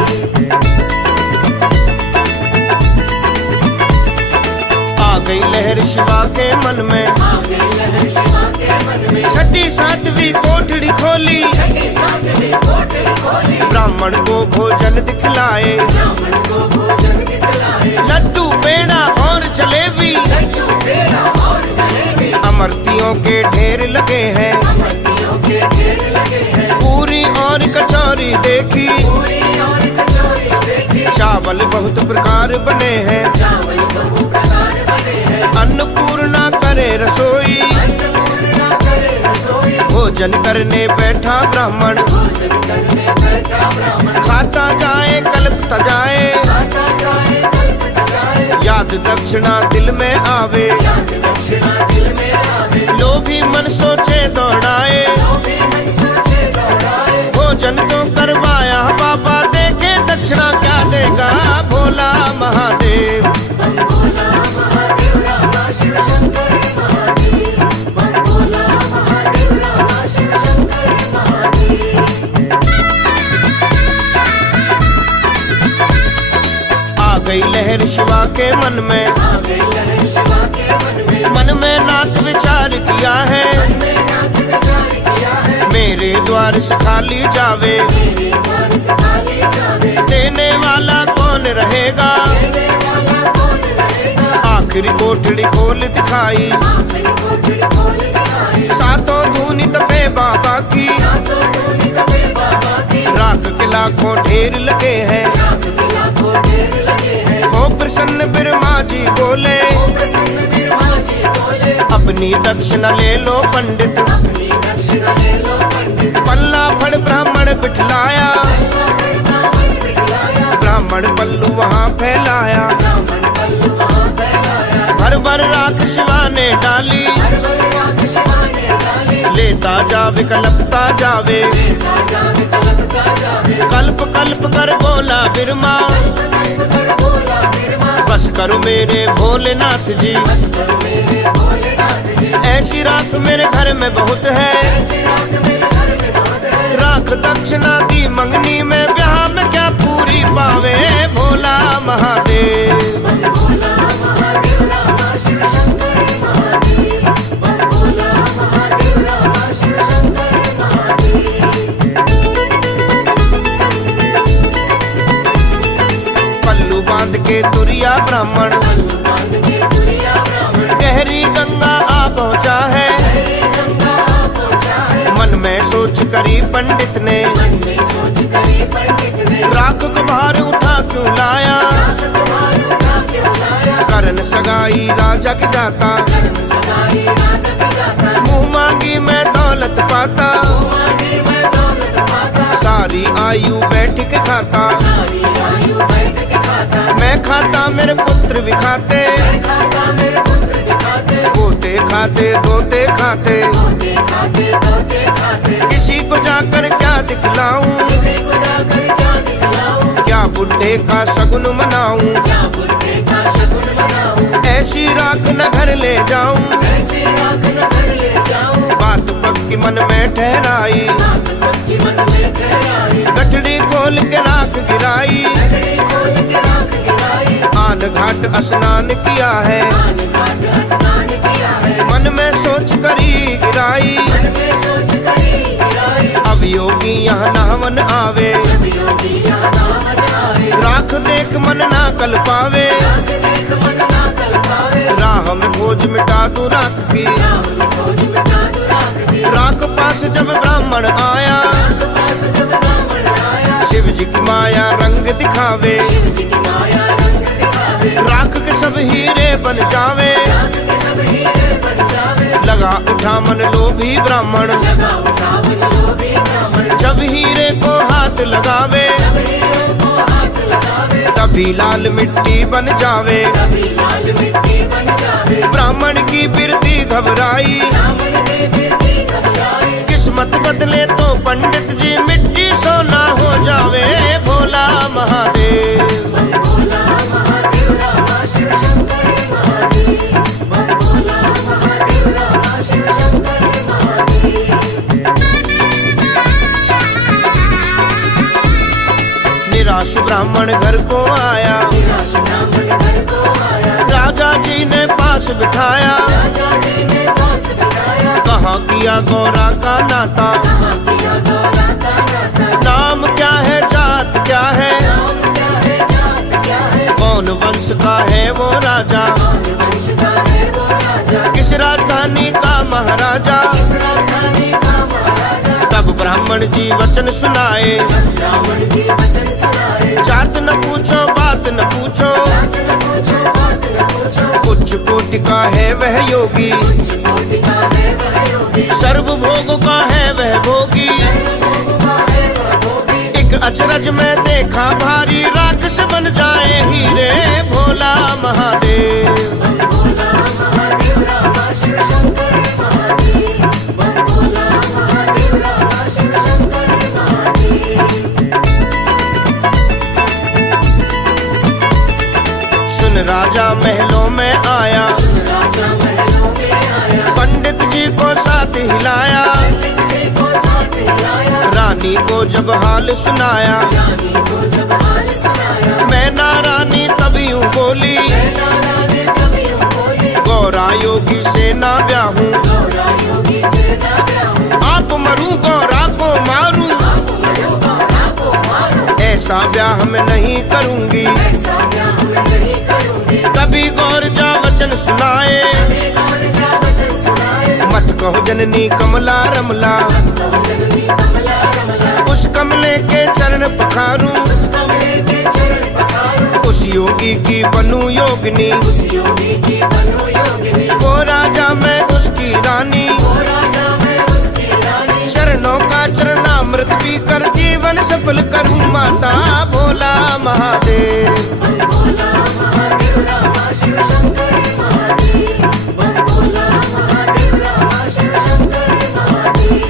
आ गई लहर शिवा के मन में, आ गई लहर शिवा के मन में, छठी सातवीं कोठड़ी खोली, छठी सातवीं कोठड़ी खोली, ब्राह्मण को भोजन दिखलाए, ब्राह्मण को भोजन दिखलाए, लड्डू पेड़ा और जलेबी, लड्डू पेड़ा और जलेबी, अमरतियों के ढेर लगे हैं, अमरतियों के ढेर लगे हैं, पूरी और कचौरी देखी, पूरी और कचौरी देखी, चावल बहुत प्रकार बने हैं, चावल बहु प्रकार बने हैं, अन्नपूर्णा करे रसोई, अन्नपूर्णा करे रसोई, भोजन करने बैठा ब्राह्मण, भोजन करने बैठा ब्राह्मण, खाता जाए कल्पता जाए, खाता जाए कल्पता जाए, याद दक्षिणा दिल में आवे, याद दक्षिणा दिल में आवे, लोभी मन सोचे दौड़ाए, लोभी मन सोचे दौड़ाए, भोजन तो करवाया बाबा, देखे दक्षिणा क्या देगा भोला महादेव। बम भोला महादेव रामा शिव शंकर महादेव, बम भोला महादेव रामा शिव शंकर महादेव। शिवा के मन में, आ गई लहर शिवा के मन में नाथ विचार किया है, में नाथ विचार किया है। मेरे द्वार से खाली जावे, मेरे द्वार से खाली जावे, देने वाला कौन रहेगा, देने वाला कौन रहेगा। आखिरी कोठड़ी खोल दिखाई, आखिरी कोठड़ी खोल दिखाई, सातों धूनी तपे बाबा की, सातों धूनी तपे बाबा की। राख के लाखों ढेर लगे हैं, राख के लाखों ढेर लगे हैं। हो प्रसन्न ब्रह्मा जी बोले, प्रसन्न बिरहा जी बोले, अपनी दक्षिणा ले लो पंडित, अपनी दक्षिणा ले लो पंडित। पल्ला फड़ ब्राह्मण बिठलाया, ब्राह्मण बिठलाया, ब्राह्मण पल्लू वहाँ फैलाया, ब्राह्मण पल्लू वहाँ फैलाया। भर भर राख शिवा ने डाली, हर बल राख शिवा ने डाली, लेता जावे कलपता जावे, लेता जावे कलपता जावे। कल्प कल्प कर बोला बिरमा, कल्प कर बोला बिरमा, बस करो मेरे भोलेनाथ जी, बस करो मेरे भोलेनाथ जी। ऐसी राख मेरे घर में बहुत है, ऐसी राख मेरे घर में बहुत है। राख दक्षिणा दी मंगनी में, ब्याह में क्या पूरी पावे भोला महादेव। बम भोला महादेव रामा शिव शंकर महादेव, बम भोला महादेव रामा शिव शंकर महादेव। पल्लू बांध के तुरिया ब्राह्मण, पल्लू बांध के दुनिया ब्राह्मण, गहरी गंगा आ पहुँचा है, हरे गंगा पहुँचा है। मन में सोच करी पंडित ने, मन में सोच करी पंडित ने, राख को बाहर उठा क्यों लाया, तुम्हारे उठा के बुलाया। करण सगाई राजा की जाता, कर्म सगाई राजा की जाता, मुँह मांगी मैं दौलत पाता, मांगी मैं दौलत पाता। सारी आयु बैठ के खाता, सारी आयु बैठ के खाता, मैं खाता मेरे पुत्र भी खाते, मैं खाता मेरे पुत्र भी खाते। पोते खाते दोते खाते, पोते खाते पोते खाते, किसी को जाकर क्या दिखलाऊं, किसी को जाकर क्या दिखलाऊं, क्या बुढ़े का शगुन मनाऊं, क्या बुढ़े का शगुन मनाऊं। ऐसी राख न घर ले जाऊं, ऐसी राख न घर ले जाऊं, बात पक्की मन में ठहराई, बात पक्की मन में ठहराई। गठड़ी खोल के राख गिराई, गठड़ी खोल के राख गिराई, आन घाट स्नान किया है, आन घाट स्नान किया है। मन में सोच करी गिराई, मन में सोच करी गिराई, अब योगी यहाँ नहावन आवे, जब योगी यहाँ नाम आए। राख देख मन ना कल पावे, राख देख मन ना कल पावे, राह में खोज मिटा दू राख की, राह में खोज मिटा दो राख की। राख पास जब ब्राह्मण आया, राख पास जब ब्राह्मण आया, शिव जी की माया रंग दिखावे, शिव जी की माया रंग दिखावे। राख के सब हीरे बन जावे, राख के सब हीरे बन जावे, लगा उठा मन लोभी ब्राह्मण, लगा उठा मन लोभी ब्राह्मण। जब हीरे को हाथ लगावे, जब हीरे को हाथ लगावे, तभी लाल मिट्टी बन जावे, तभी लाल मिट्टी बन जावे। ब्राह्मण की बिरती घबराई, ब्राह्मण की बिरती घबराई, किस्मत बदले तो पंडित जी मिट्टी सोना हो जावे भोला महादेव। बम भोला महादेव रामा शिव शंकर महादेव, बम भोला महादेव रामा शिव शंकर महादेव। निराश ब्राह्मण घर को आया, निराश ब्राह्मण घर को आया, राजा जी ने पास बिठाया, राजा जी ने पास बिठाया। कहाँ किया गौरा का नाता, कहाँ किया गौरा का नाता, नाम क्या है जात क्या है, नाम क्या है जात क्या है। कौन वंश का है वो राजा, कौन वंश का है वो राजा, किस राजधानी का महाराजा, किस राजधानी का महाराजा। तब ब्राह्मण जी वचन सुनाए, ब्राह्मण जी वचन सुनाए, जात न पूछो बात न पूछो, जात न पूछो बात न पूछो। उच्च कोटि का है वह योगी, उच्च कोटि का है वह योगी, सर्वभोग का है वह भोगी, सर्वभोग का है वह भोगी। एक अचरज में देखा भारी, राक्षस बन जाए हीरे भोला महादेव। बम भोला महादेव रामा शिव शंकर महादेव, बम भोला महादेव रामा शिव शंकर महादेव। सुन राजा महलों में आया, राजा महलों में आया, पंडित जी को साथ हिलाया, पंडित जी को साथ हिलाया, रानी को जब हाल सुनाया, रानी को जब हाल सुनाया। मैं नैना रानी तब यूं बोली, नैना रानी तब यूं बोली, गौरा योगी से ना ब्याहूं, गौरा योगी से ना ब्याहूं, आप मरूं गौरा को मारूं, आप मरो गौरा को मारो, ऐसा ब्याह मैं नहीं करूंगी। ऐसा ब्याह मैं नहीं करूंगी। कभी गौर जा वचन सुनाए, कभी गौर जा वचन सुनाए, मत कहो जननी कमला रमला, कहो जननी कमला रमला, उस कमले के चरण पखारूं, उस कमले के चरण पखारूं, उस योगी की बनूं योगिनी, उस योगी की बनूं योगिनी, वो राजा मैं उसकी रानी, वो राजा मैं उसकी रानी, चरणों का चरणामृत पीकर जीवन सफल करूं माता भोला महादेव। बम भोला महादेव रामा शिव शंकर महादेव, बम भोला महादेव रामा शिव शंकर महादेव।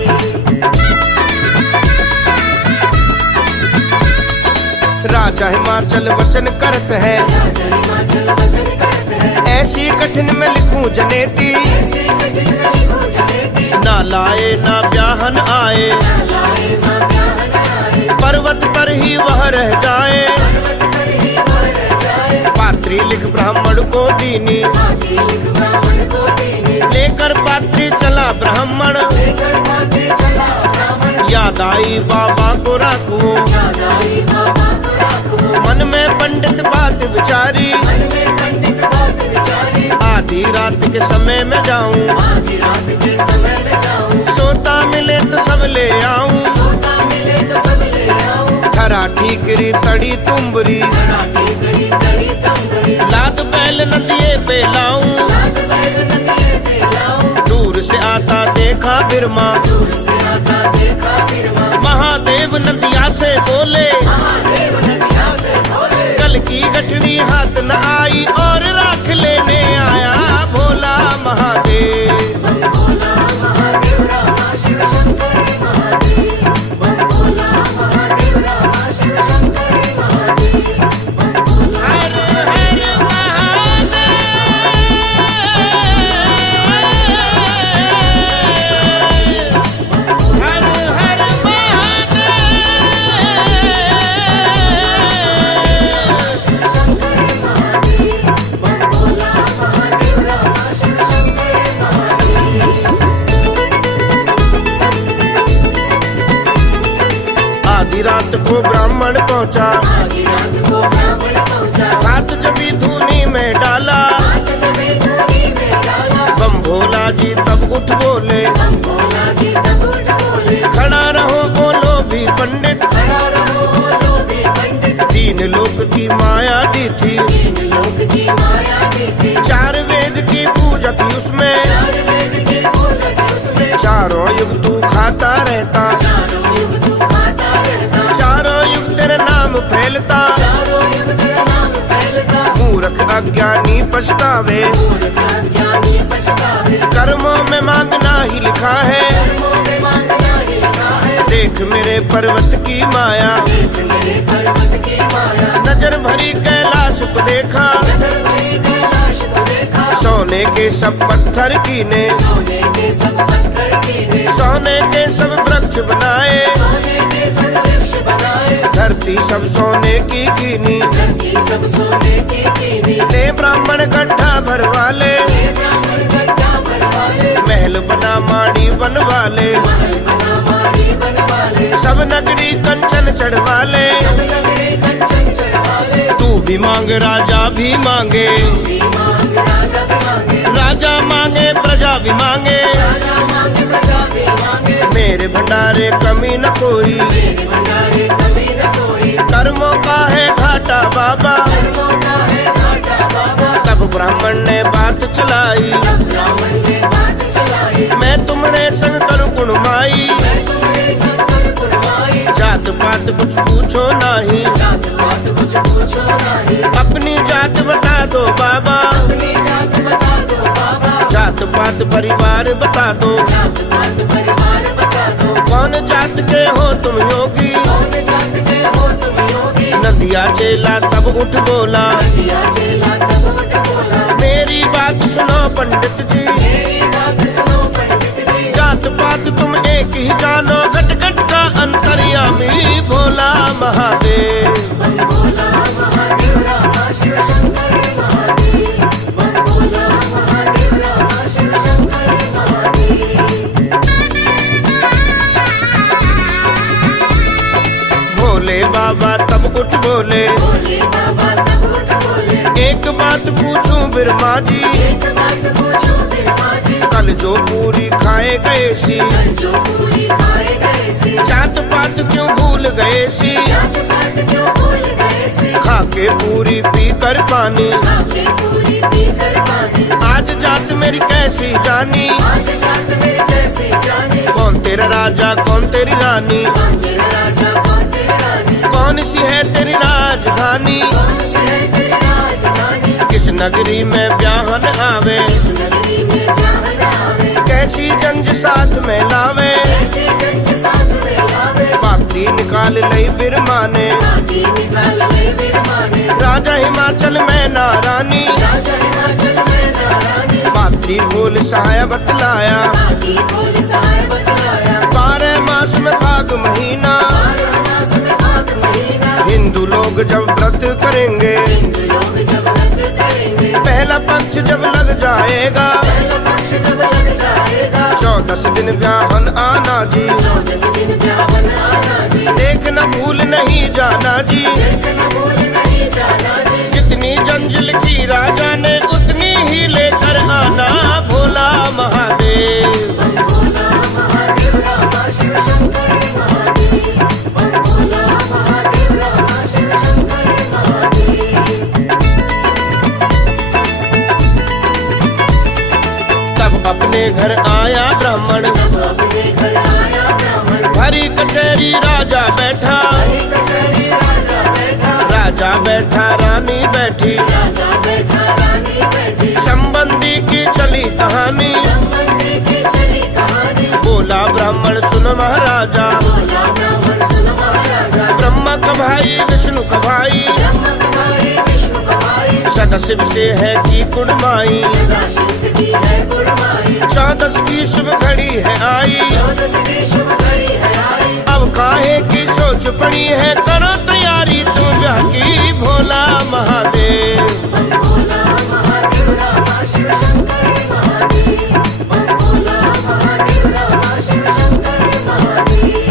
राजा हिमाचल वचन करत है, राजा हिमाचल वचन करत है, ऐसी कठिन में लिखूं जनेती, ऐसे कठिन में लिखो जनेती, ना लाए ना ब्याहन आए, ना लाए ना ब्याहन आए, पर्वत पर ही वह रह जाए, पर्वत पर ही वह रह जाए, पात्री लिख ब्राह्मण को दीनी, पाती लिख ब्राह्मण को दीनी, लेकर पात्री चला ब्राह्मण, लेकर पाती चला ब्राह्मण, याद आई बाबा को राखो, याद आई बाबा को राखो, मन में पंडित बात विचारी, मन में पंडित बात विचारी, आधी रात के समय में जाऊं, आधी रात के समय में जाऊं, सोता मिले तो सब ले आऊं, सोता मिले तो सब ले आऊं, खरा ठीकरी तड़ी तुम्बरी, कराटी करी कड़ी तंबरी, लाद बैल नदिये पे लाऊं, लाद बैल नदिये पे लाऊं, दूर से आता देखा बिरमा, दूर से आता देखा बिरमा, महादेव नदिया से बोले, महादेव नदिया से बोले, कल की गठड़ी हाथ न आई और राख लेने आया भोला महादेव। बम भोला महादेव रामा शिव शंकर महादेव, बम भोला महादेव रामा शिव शंकर महादेव, बम भोला हर हर महादेव, हर हर महादेव। शंकर महादेव, बम भोला महादेव रामा शिव शंकर महादेव। आधी रात को ब्राह्मण पहुंचा, आधी रात को ब्राह्मण पहुंचा, हाथ जबी धूनी में डाला, हाथ जबे धूनी में डाला, बम भोला जी तब उठ बोले, बम भोला जी तब उठ बोले, खड़ा रहो बोलो भी पंडित, खड़ा रहो बोलो भी पंडित, तीन लोक की माया दी थी, तीन लोक की माया दी थी, चार वेद की पूजा थी उसमें, चार वेद की पूजा थी उसमें, चारों युग तू खाता रहता, चारों युग तू खाता रहता, चारों युग तेरे नाम फैलता, चारों युग तेरा नाम फैलता, मूर्ख अज्ञानी पछतावे, मूर्ख अज्ञानी पछतावे, कर्मों में मांगना ही लिखा है, कर्मों में मांगना ही लिखा है, देख मेरे पर्वत की माया, देख मेरे पर्वत की माया, नजर भरी कैलाश को देखा, नजर भरी कैलाश को देखा, सोने के सब पत्थर कीने, सोने के सब पत्थर कीने, सोने के सब वृक्ष बनाए, सोने के सब वृक्ष बनाए, धरती सब सोने की कीनी, धरती सब सोने की कीनी, ले ब्राह्मण गड्ढा भरवा ले, ये ब्राह्मण गड्ढा भरवाले, महल बना माड़ी बनवाले, महल बना माड़ी बनवाले, सब नगरी कंचन चढ़वाले, सब नगरी कंचन चढ़वाले, तू भी मांग राजा भी मांगे, भी मांग राजा भी मांगे, राजा मांगे प्रजा भी मांगे, राजा मांगे प्रजा भी मांगे, मेरे भंडारे कमी न कोई, मेरे भंडारे कभी न कोई, कर्मों का है घाटा बाबा, कर्मों का है घाटा बाबा, तब ब्राह्मण ने बात चलाई, तब ब्राह्मण ने बात चलाई, मैं तुम्हारे संग करूं गुण माई, मैं तुम्हारे संग कुर्बाई, जात पात कुछ पूछो नहीं, जात पात कुछ पूछो नहीं, अपनी जात बता दो बाबा, अपनी जात बता दो बाबा, जात पात परिवार बता दो, जात पात परिवार बता दो, कौन जात के हो तुम योगी, कौन जात के हो तुम योगी, नदिया चेला तब उठ बोला, दिया चेला तब उठ बोला, मेरी बात सुनो पंडित जी, मेरी बात सुनो पंडित जी, जात पात तुम एक ही जानो, घट घट का अंतर्यामी भोला महादेव। बम भोला महादेव बोले, बोले बाबा तब उठ बोले, एक बात पूछूं बिरमा जी, एक बात पूछो बिरमा जी, कल जो पूरी खाए गए सी, कल जो पूरी खाए गए सी, जात पात क्यों भूल गए सी, जात पात क्यों भूल गए सी, खा के पूरी पी कर पानी, खाके पूरी पी कर पानी, आज जात मेरी कैसी जानी, आज जात मेरी कैसे जाने, कौन तेरा राजा कौन तेरी रानी, कौन तेरा राजा कौन तेरी रानी, कौन सी है तेरी राजधानी, कौन सी है तेरी राजधानी, किस नगरी में ब्याहन आवे, इस नगरी में ब्याहन आवे, कैसी जंज साथ में लावे, कैसे जंज साथ में लावे, पात्री निकाल लई बिरमा ने, बाकी निकाल ले बिरमा ने, राजा हिमाचल में नारानी, राजा हिमाचल में नारानी, पात्री भूल सहाय बतलाया, बाकी खोल सहाय बतलाया, 12 मास में फाग महीना, 12 मास में फाग महीना, हिंदू लोग जब व्रत करेंगे, हिंदू लोग जब व्रत करेंगे, पहला पक्ष जब लग जाएगा, पहला पक्ष जब लग जाएगा, 14 दिन ब्याहन आना जी, 14 दिन ब्याहन आना जी, देखना भूल नहीं जाना जी, देखना भूल नहीं जाना जी, जितनी जंज लिखी राजा ने उतनी ही लेकर आना, भोला महादेव। बम भोला महादेव रामा शिव शंकर महादेव, बम भोला महादेव रामा शिव शंकर महादेव, तब अपने घर आया ब्राह्मण, तब अपने घर आया ब्राह्मण, भरी कचहरी राजा बैठा, हरी कचहरी राजा बैठा, राजा बैठा रानी बैठी, राजा बैठा रानी बैठी, संबंधी की चली कहानी, संबंधी की चली कहानी, बोला ब्राह्मण सुन महाराजा, बोला ब्राह्मण सुन महाराजा, ब्रह्मा का भाई विष्णु का भाई, ब्रह्मा का भाई विष्णु का भाई, सदाशिव से है की कुड़माई, सदाशिव से की है गुड़माई, 14 की शुभ घड़ी है आई, 14 की शुभ घड़ी है आई, अब काहे की सोच पड़ी है, करो तैयारी तुम ब्याह की, भोला महादेव। बम भोला महादेव रामा शिव शंकर महादेव, बम भोला महादेव रामा शिव शंकर महादेव,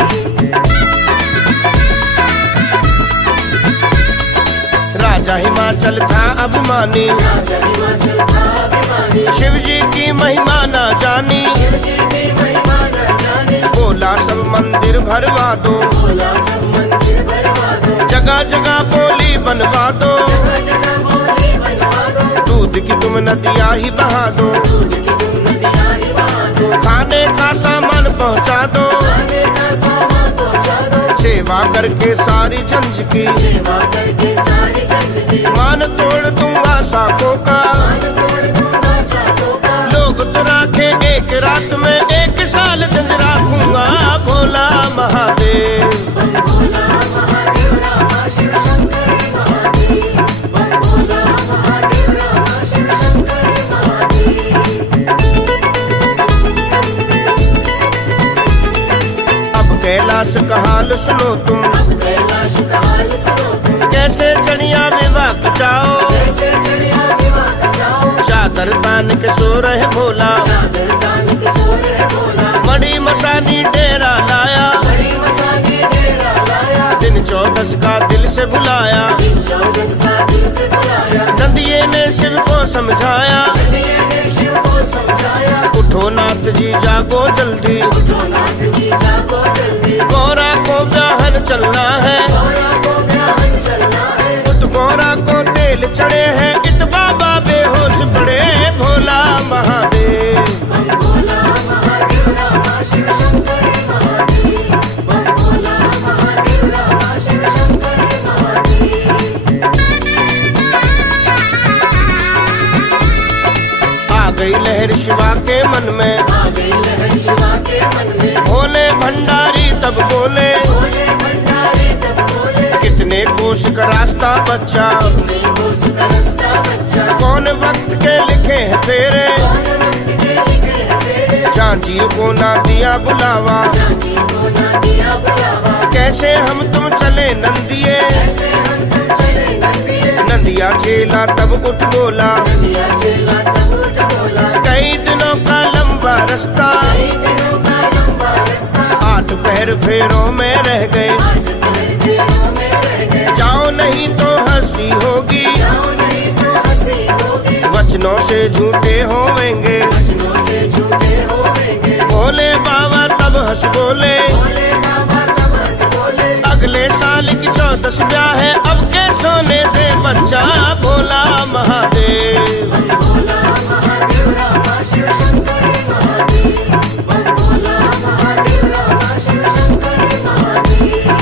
राजा हिमाचल था अभिमानी, राजा हिमाचल था अभिमानी, शिव जी की महिमा न जानी, शिव जी की महिमा न जाने, बोला सब मंदिर भरवा दो, बोला सब मंदिर भरवा दो, जगह जगह बोली बनवा दो, जगह जगह बोली बनवा दो, दूध की तुम नदियाँ ही बहा दो, दूध की तुम नदियाँ ही बहा दो, खाने का सामान पहुँचा दो, खाने का सामान पहुँचा दो, सेवा करके सारी जंज की, सेवा करके सारी जंज की, मान तोड़ दूंगा साकों का, मान तोड़ दूंगा साधों का, लोग तो राखे एक रात में, 1 साल जंज राखूंगा, भोला महादेव। बम भोला महादेव रामा शिव शंकर महादेव, बम भोला महादेव रामा शिव शंकर महादेव, अब कैलाश का हाल सुनो तुम, अब कैलाश का हाल सुनो तुम, कैसे चढ़िया विवाह जाओ, कैसे चढ़िया विवाह जाओ, चादर तान के सो रहे भोला, चादर तान के सो रहे भोला, बड़ी मसानी डेरा लाया, बड़ी मसानी डेरा लाया, दिन 14 का दिल से बुलाया, दिन 14 का दिल से बुलाया, नंदिये ने शिव को समझाया, नदिये ने शिव को समझाया, उठो नाथ जी जागो जल्दी, उठो नाथ जी जागो जल्दी, गौरा को ब्याहन चलना है, गौरा को ब्याहन चलना है, उत गौरा को तेल चढ़े हैं, इत बाबा बेहोश पड़े, भोला महादेव। बम भोला महादेव रामा शिव शंकर महादेव, बम भोला महादेव रामा शिव शंकर महादेव, आ गई लहर शिवा के मन में, आ गई लहर शिवा के मन में, भोले भंडारी तब बोले, भोले भंडारी तब बोले, कितने कोश का रास्ता बच्चा, कितने कोस का रास्ता बच्चा, कौन वक्त के लिखे हैं फेरे, कौन वक्त के लिखे हैं तेरे, झांझियों को ना दिया बुलावा, झांझी को ना दिया बुलावा, कैसे हम तुम चले नंदिये, कैसे हम तुम चले नदिये, नंदिया चेला तब उठ बोला, नदिया चला तब उठ बोला, कई दिनों का लंबा रास्ता, कई दिनों का लंबा रास्ता, 8 पहर फेरों में रह गए, 8 पहर फेरों में रह गए, जाओ नहीं से झूठे होवेंगे, वचनों से झूठे होवेंगे। भोले बाबा तब हंस बोले, भोले बाबा तब हंस बोले, अगले साल की 14 ब्याह है, अब के सोने दे बच्चा भोला महादेव। बम भोला महादेव रामा शिव शंकर महादेव। बम भोला महादेव रामा शिव शंकर महादेव।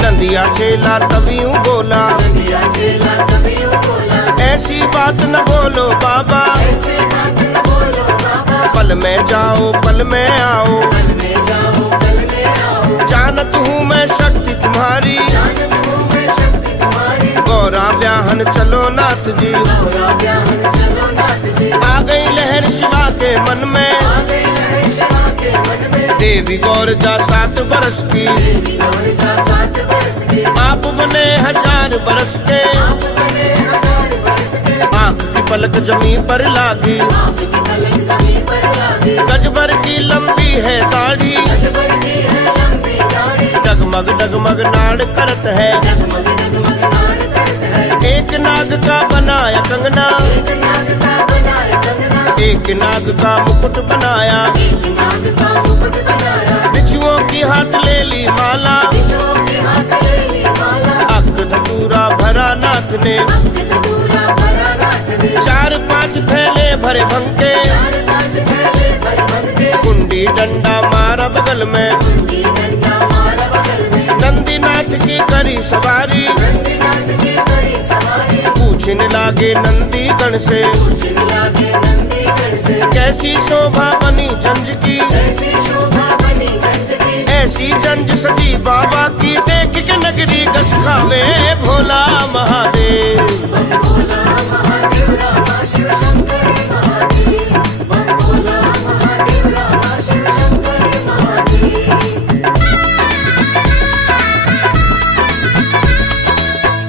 नंदिया चेला तब यूं बोला, नंदिया चेला तभी यूं बोला, ऐसी बात न बोलो बाबा, ऐसे बात न बोलो बाबा। पल में जाओ पल में आओ, कल में जाओ कल में आओ, जानत हूँ मैं शक्ति तुम्हारी, जानत हूँ मैं शक्ति तुम्हारी। गौरा ब्याहन चलो नाथ जी। गौरा ब्याहन चलो नाथ जी। आ गई लहर शिवा के मन में, आ गई लहर शिवा के मन में, देवी गौर जा 7 बरस की, देवी गौर जा 7 बरस की। आप बने 1000 बरस के, आप बने 1000 बरस के, आंख की पलक जमी पर लागी, आपकी पलक ज़मीं पर लागी। गजबर की लंबी है दाढ़ी, अजबर की है लंबी दाढ़ी, डगमग डगमग नाड़ करत है, डगमग डगमग नाड़ करत है। एक नाग का बनाया कंगना, एक नाग का बनाया कंगना, एक नाग का मुकुट बनाया, एक नाग का मुकुट बनाया। बिच्छुओं की हाथ ले ली माला, बिच्छुओं के हाथ ले ली माला, अक धतूरा भरा नाथ ने, धतूरा भरा नाथ ने। 4-5 थैले भरे भंग के, 4-5 थैले भर भर के, कुंडी डंडा मारा बगल में, कुंडी डंडा मारा बगल में। नंदीनाथ की करी सवारी, नंदीनाथ की करी सवारी, पूछने लागे नंदीगण से, पूछने लागे नंदीगण से, कैसी शोभा बनी जंज की, कैसी शोभा बनी जंज की। ऐसी जंज सजी बाबा की, देख के नगरी कस खावे भोला महादेव। बम भोला महादेव रामा शिव शंकर महादेव। बम भोला महादेव रामा शिव शंकर महादेव।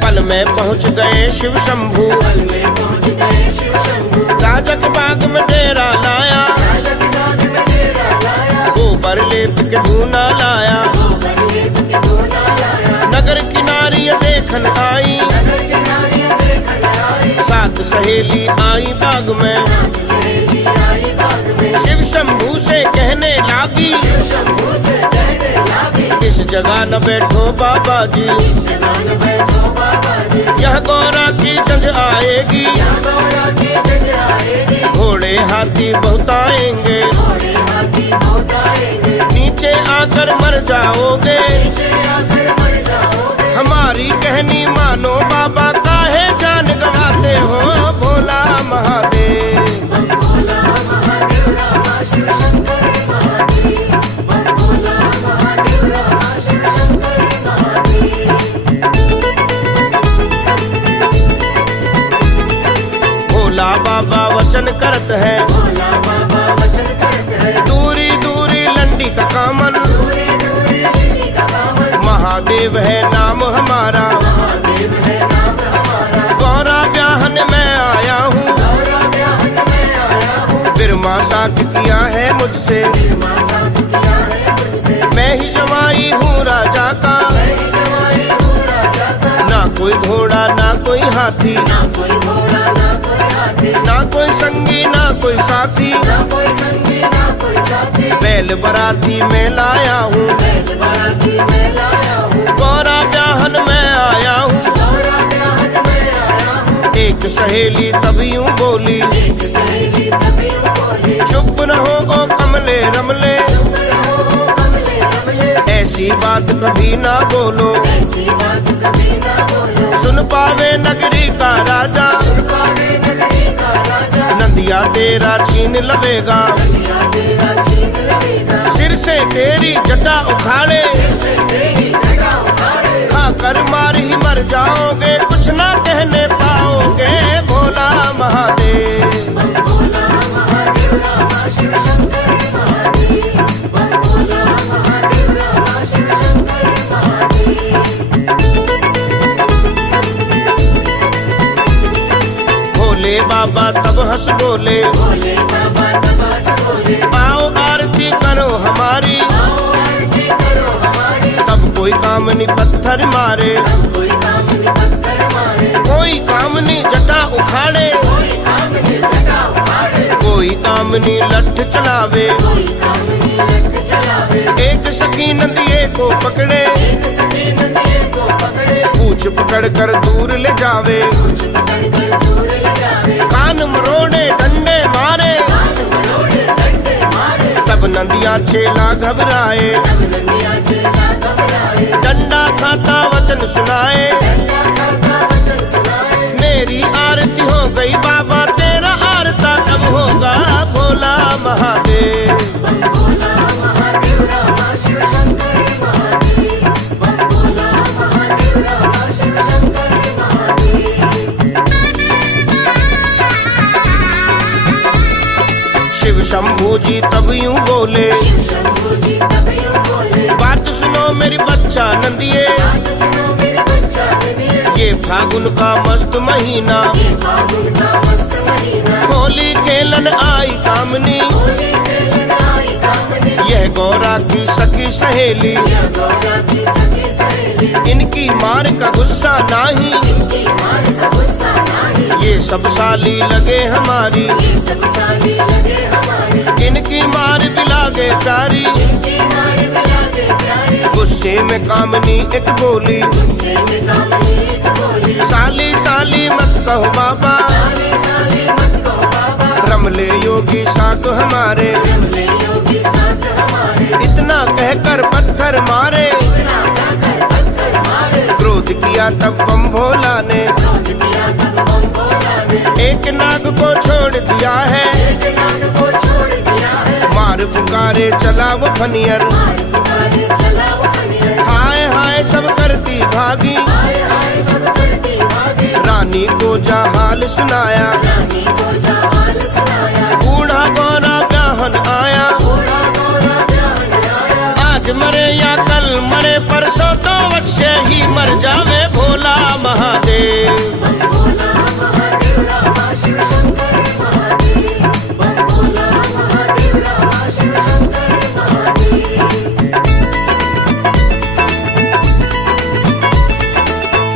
पल में पहुँच गए शिव शंभू, पल में पहुंच गए शिव शंभू, राजक बाग में डेरा लाया, राजक बाग में डेरा लाया। गोबर लेप के धूना लाया, गोबर लेप के धूना लाया, नगर किनारी देखन आई, नगर के नारियां देखन आई। 7 सहेली आई बाग में, साथ सहेली आई बाग में, शिव शंभू से कहने लागी, शिव शंभू से कहने लागी, इस जगह न बैठो बाबा जी, इस जगह न बैठो बाबा जी। यह गौरा की जंज आएगी, यहाँ गौरा की जंज आएगी, घोड़े हाथी बहुत आएंगे, घोड़े हाथी बहुत आएंगे। नीचे आकर मर जाओगे, नीचे आकर मर जाओगे, हमारी कहनी मानो बाबा, काहे जान गवाते हो भोला महादेव। बम भोला महादेव रामा शिव शंकर महादेव। बम भोला महादेव रामा शिव शंकर महादेव। भोला बाबा वचन करत है, भोला बाबा वचन करत है, दूरी दूरी लंडी का कामन, दूरी दूरी लिंडी का बामन। महादेव है नाम हमारा, महादेव है नाम हमारा, गौरा ब्याहन मैं आया हूँ, गौरा ब्याहन मैं आया हूँ। बिरमा साथ किया है मुझसे, बिरमा साथ किया है मुझसे, मैं ही जवाई हूँ राजा का, मैं ही जवाई हूँ राजा का। ना कोई घोड़ा ना कोई हाथी, ना कोई घोड़ा ना कोई हाथी, ना कोई संगी ना कोई साथी, ना कोई संगी ना कोई साथी। बैल बराती में लाया हूँ, बैल बाराती मैं लाया हूँ, गौरा ब्याहन मैं आया हूँ। गौरा ब्याहन मैं आया हूँ। एक सहेली तब यूं बोली, एक सहेली तभी यूं बोली, चुप रहो ओ कमले रमले, चुप रहो कमले रमले, ऐसी बात कभी ना बोलो, ऐसी बात कभी ना बोलो। सुन पावे नगरी का राजा, सुन पावे नगरी का राजा, नंदिया तेरा छीन लवेगा, नदिया तेरा छीन लवेगा। सिर से तेरी जटा उखाड़े, सिर से तेरी जटा उखाड़े, खाकर मार ही मर जाओगे, कुछ ना कहने पाओगे भोला महादेव। बम भोला महादेव रामा शिव शंकर महादेव। बम भोला महादेव रामा शिव शंकर महादेव। भोले बाबा तब हंस बोले, भोले बाबा तब हंस बोले, आओ आरती करो हमारी, आओ आरती करो हमारी। तब कोई कामनी पत्थर मारे, तब कोई कामनी पत्थर कामनी जटा उखाड़े, कोई कामनी जटा उखाड़े, कोई कामनी लठ चलावे, कोई कामनी लट चलावे, एक सखी नदिये को पकड़े, एक सखी नदिये को पकड़े, पूछ पकड़ कर दूर ले जावे, पूछ पकड़ कर दूर ले जावे, कान मरोड़े डंडे मारे, कान मरोड़े डंडे मारे, तब नदिया चेला घबराए, तब नदिया चेला घबराए, डंडा खाता वचन सुनाए, डंडा खाता वचन सुनाए, मेरी आरती हो गई बाबा तेरा आरता कब होगा, भोला महादेव। बम भोला महादेव रामा शिव शंकर महादेव, बम भोला महादेव रामा शिव शंकर महादेव। शिव शंभू जी तब यूं बोले, शिव शंभू जी तब यूं बोले, बात सुनो मेरी बच्चा नंदिये, बात सुनो मेरे बच्चा नदिये, ये फागुन का मस्त महीना, ये फागुन का मस्त महीना, होली खेलन आई कामनी, होली खेलन आई कामनी, यह गौरा की सखी सहेली, यह गौरा की सखी सहेली, इनकी मार का गुस्सा नाही, इनकी मान का गुस्सा नाही, ये सब साली लगे हमारी, ये सब साली लगे हमारी, इनकी मार भी लागे प्यारी, इनकी मार मिलागे प्यारी, गुस्से में कामनी एक बोली, गुस्से में कामनी एक बोली, साली साली मत कहो बाबा, साली साली मत कहो बाबा, रमले योगी साक हमारे, रमले योगी साथ हमारे, इतना कहकर पत्थर मारे, इतना कहकर पत्थर मारे, क्रोध किया तब बम भोला ने, क्रोध किया तब बम भोला ने, एक नाग को छोड़ दिया है, एक नाग को छोड़ दिया है, मार पुकारे चला वो फनियर, मार पुकारे चला वो फनियर, हाय हाय सब करती भागी, हाय हाय सब करती भागी, रानी को जा हाल सुनाया, रानी को जा हाल सुनाया, बूढ़ा गौरा ब्याहन आया, बूढ़ा गौरा ब्याहन आया, आज मरे या कल मरे परसों तो अवश्य ही मर जावे भोला महादेव। बम भोला महादेव रामा शिव शंकर महादेव, बम भोला महादेव रामा शिव शंकर महादेव।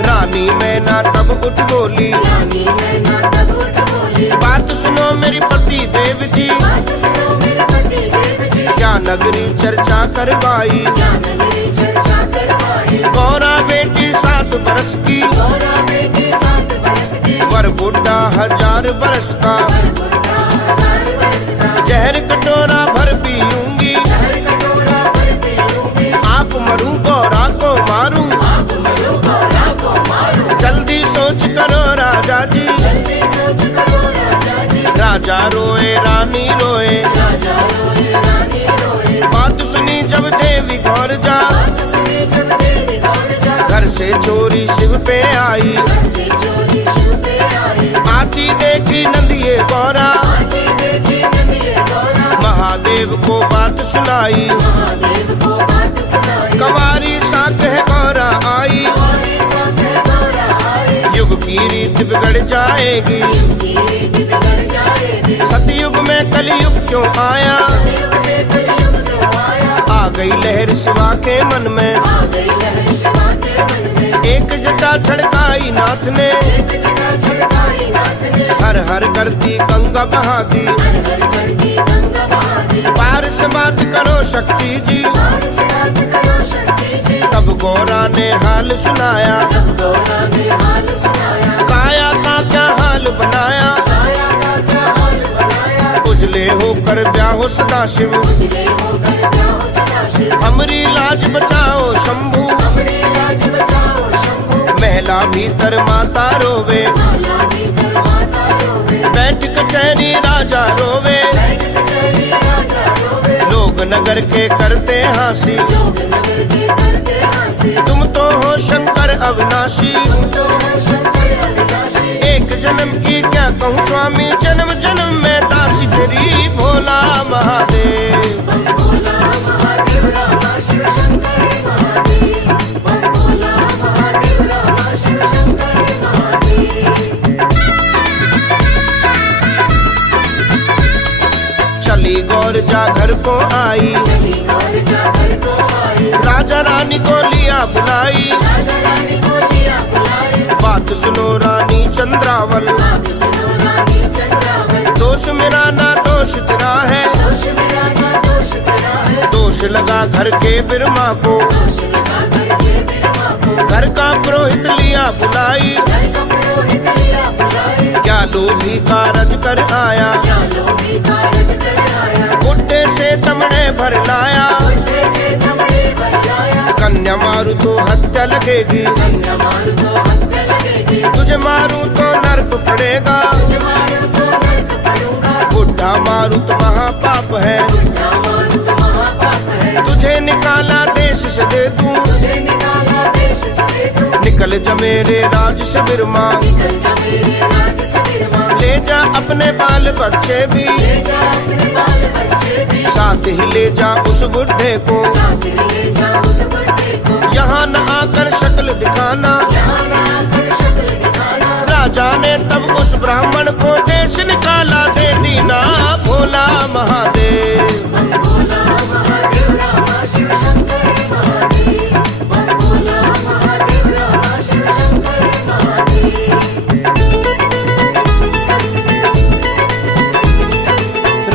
रानी मैना तब उठ बोली, रानी मैना तब उठ बोली, बात सुनो मेरी पति देव जी, बात सुनो मेरे पति देव जी, क्या नगरी चर्चा करवाई, क्या नगरी चर्चा करवाई, गौरा बेटी 7 बरस की, गौरा बेटी 7 बरस की, वर बुढ़ा 1000 बरस का, पर बुढ़ा 1000 बरस का, जहर कटोरा भर पीऊंगी, शहर कटोरा भर पीऊंगी, आप मरूं गौरा को मारूं, आप मरो गौरा को मारो, जल्दी सोच करो राजा जी, जल्दी सोच करो राजा जी, राजा रोए रानी रोए, राजा रोए रानी रोए, बात सुनी जब देवी गौर जा, बात सुनी जब देवी गौर जा, घर से चोरी शिव पे आई, घर से चोरी शिव पे आई, आती देखी नदिये गौरा, आती देखी नदिये गौरा, महादेव को बात सुनाई, महादेव को बात सुनाई, कवारी साथ है गौरा आई, हमारे साथ गौरा आई, युग की रीत बिगड़ जाएगी, इनकी रीत बिगड़ जाएगी, सतयुग में कलयुग क्यों आया, सतयुग में कलयुग क्यों आया, आ गई लहर शिवा के मन में, आ गई लहर शिवा के मन में, एक जटा छड़काई नाथ ने, एक जटा छड़काई नाथ ने, हर हर करती गंगा बहाती, हर हर करती गंगा बहाती, पार से बात करो शक्ति जी, पार से बात करो शक्ति जी, तब गौरा ने हाल सुनाया, तब गौरा ने हाल सुनाया, काया का क्या हाल बनाया, काया का क्या हाल बनाया, उजले होकर ब्याहो सदाशिव, उजले होकर ब्याहो सदाशिव, हमरी लाज बचाओ शंभू, हमरी लाज बचाओ शंभू, महला भीतर माता रोवे, माला भीतर माता रोवे, बैठ कचहरी राजा रोवे, बैठ कचहरी राजा रोवे, लोग नगर के करते हंसी, लोग नगर के करते हंसी, तुम तो हो शंकर अविनाशी, तुम तो हो शंकर अविनाशी, एक जन्म की क्या कहूँ स्वामी, जन्म जन्म में दासी तेरी भोला महादेव। बम भोला महादेव रामा शिव शंकर महादेव, बम भोला महादेव रामा शिव शंकर महादेव। चली गौर जा घर को आई, चली गौर जा घर को आई, राजा रानी को लिया बुलाई, राजा रानी को लिया बुलाए, बात बात सुनो रानी चंद्रावल, बात सुनो रानी चंद्रावल, दोष मेरा ना दोष तेरा है, दोष मेरा ना दोष तेरा है, दोष लगा घर के बिरमा को, दोष लगा घर के बिरमा को, घर का पुरोहित लिया बुलाई, घर का पुरोहित लिया बुलाई, क्या लोभी कारज कर आया, क्या लोभी कारज कर आया, बुड्ढे से तमड़े भर लाया, बुड्ढे से थमड़े भर लाया, कन्या मारू तो हत्या लगेगी, कन्या मारू तो हत्या लगेगी, तुझे मारू तो नरक पड़ेगा, तुझे मारू तो नरक पड़ूंगा, बुढ़ा मारू तो महापाप है, बुढ़ा मारू तो महापाप है, तुझे निकाला देश से दे दूं, तुझे निकाला देश से दे दूं, निकल जा मेरे राज से बिरमा, निकल जा मेरे राज से बिरमा, ले जा अपने बाल बच्चे भी, ले जा अपने बाल बच्चे भी, साथ ही ले जा उस बुढ़े को, साथ ले जा उस बुड्ढे को, यहाँ न आकर शक्ल दिखाना, यहाँ ना आकर शक्ल दिखाना, राजा ने तब उस ब्राह्मण को देश निकाला दे दीना, भोला महादेव। बम भोला महादेव रामा शिव शंकर महादेव, बम भोला महादेव रामा शिव शंकर महादेव,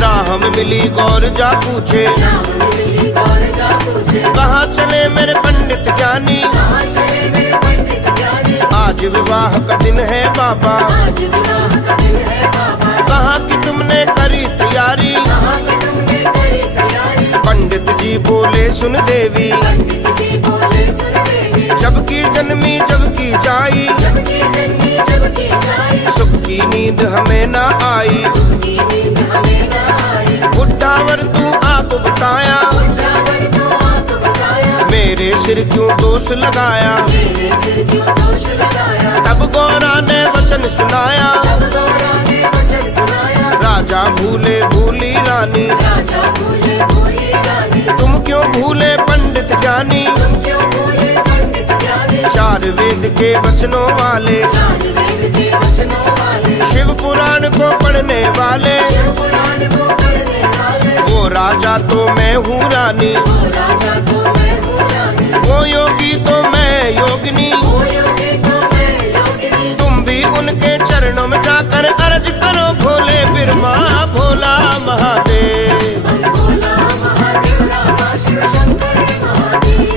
राह में मिली गौर जा पूछे, राम मिली गौर जा पूछे, कहाँ चले मेरे पंडित ज्ञानी, कहाँ चले मेरे पंडित ज्ञानी, आज विवाह का दिन है बाबा, आज विवाह का दिन है बाबा, कहाँ की तुमने करी तैयारी, कहाँ की तुमने करी तैयारी, पंडित जी बोले सुन देवी, पंडित जी बोले सुन देवी, जबकि जन्मी जबकि जाई, जबकि जन्मी जबकि जाई, सुख की नींद हमें ना आई, सुख की नींद हमें न आई, बुढ़ावर तू आप बताया, बुढ़ावर तो आप बताया, मेरे सिर क्यों दोष लगाया, मेरे सिर क्यों दोष लगाया, तब गौरा ने वचन सुनाया, तब गौरा ने वचन सुनाया, राजा भूले भूली रानी, राजा भूले भूली रानी, तुम क्यों भूले पंडित ज्ञानी, तुम क्यों भूले पंडित ज्ञानी, चार वेद के वचनों वाले, चार वेद के वचनों वाले, शिव पुराण को पढ़ने वाले, शिव पुराण को पढ़ने वाले, वो राजा तो मैं हूँ रानी, वो राजा तो मैं हूँ रानी, वो योगी तो मैं योगिनी, वो योगी तो मैं योगिनी, तुम भी उनके चरणों में जाकर अर्ज करो भोले बिरमा, भोला महादेव। बम भोला महादेव रामा शिव शंकर महादेव,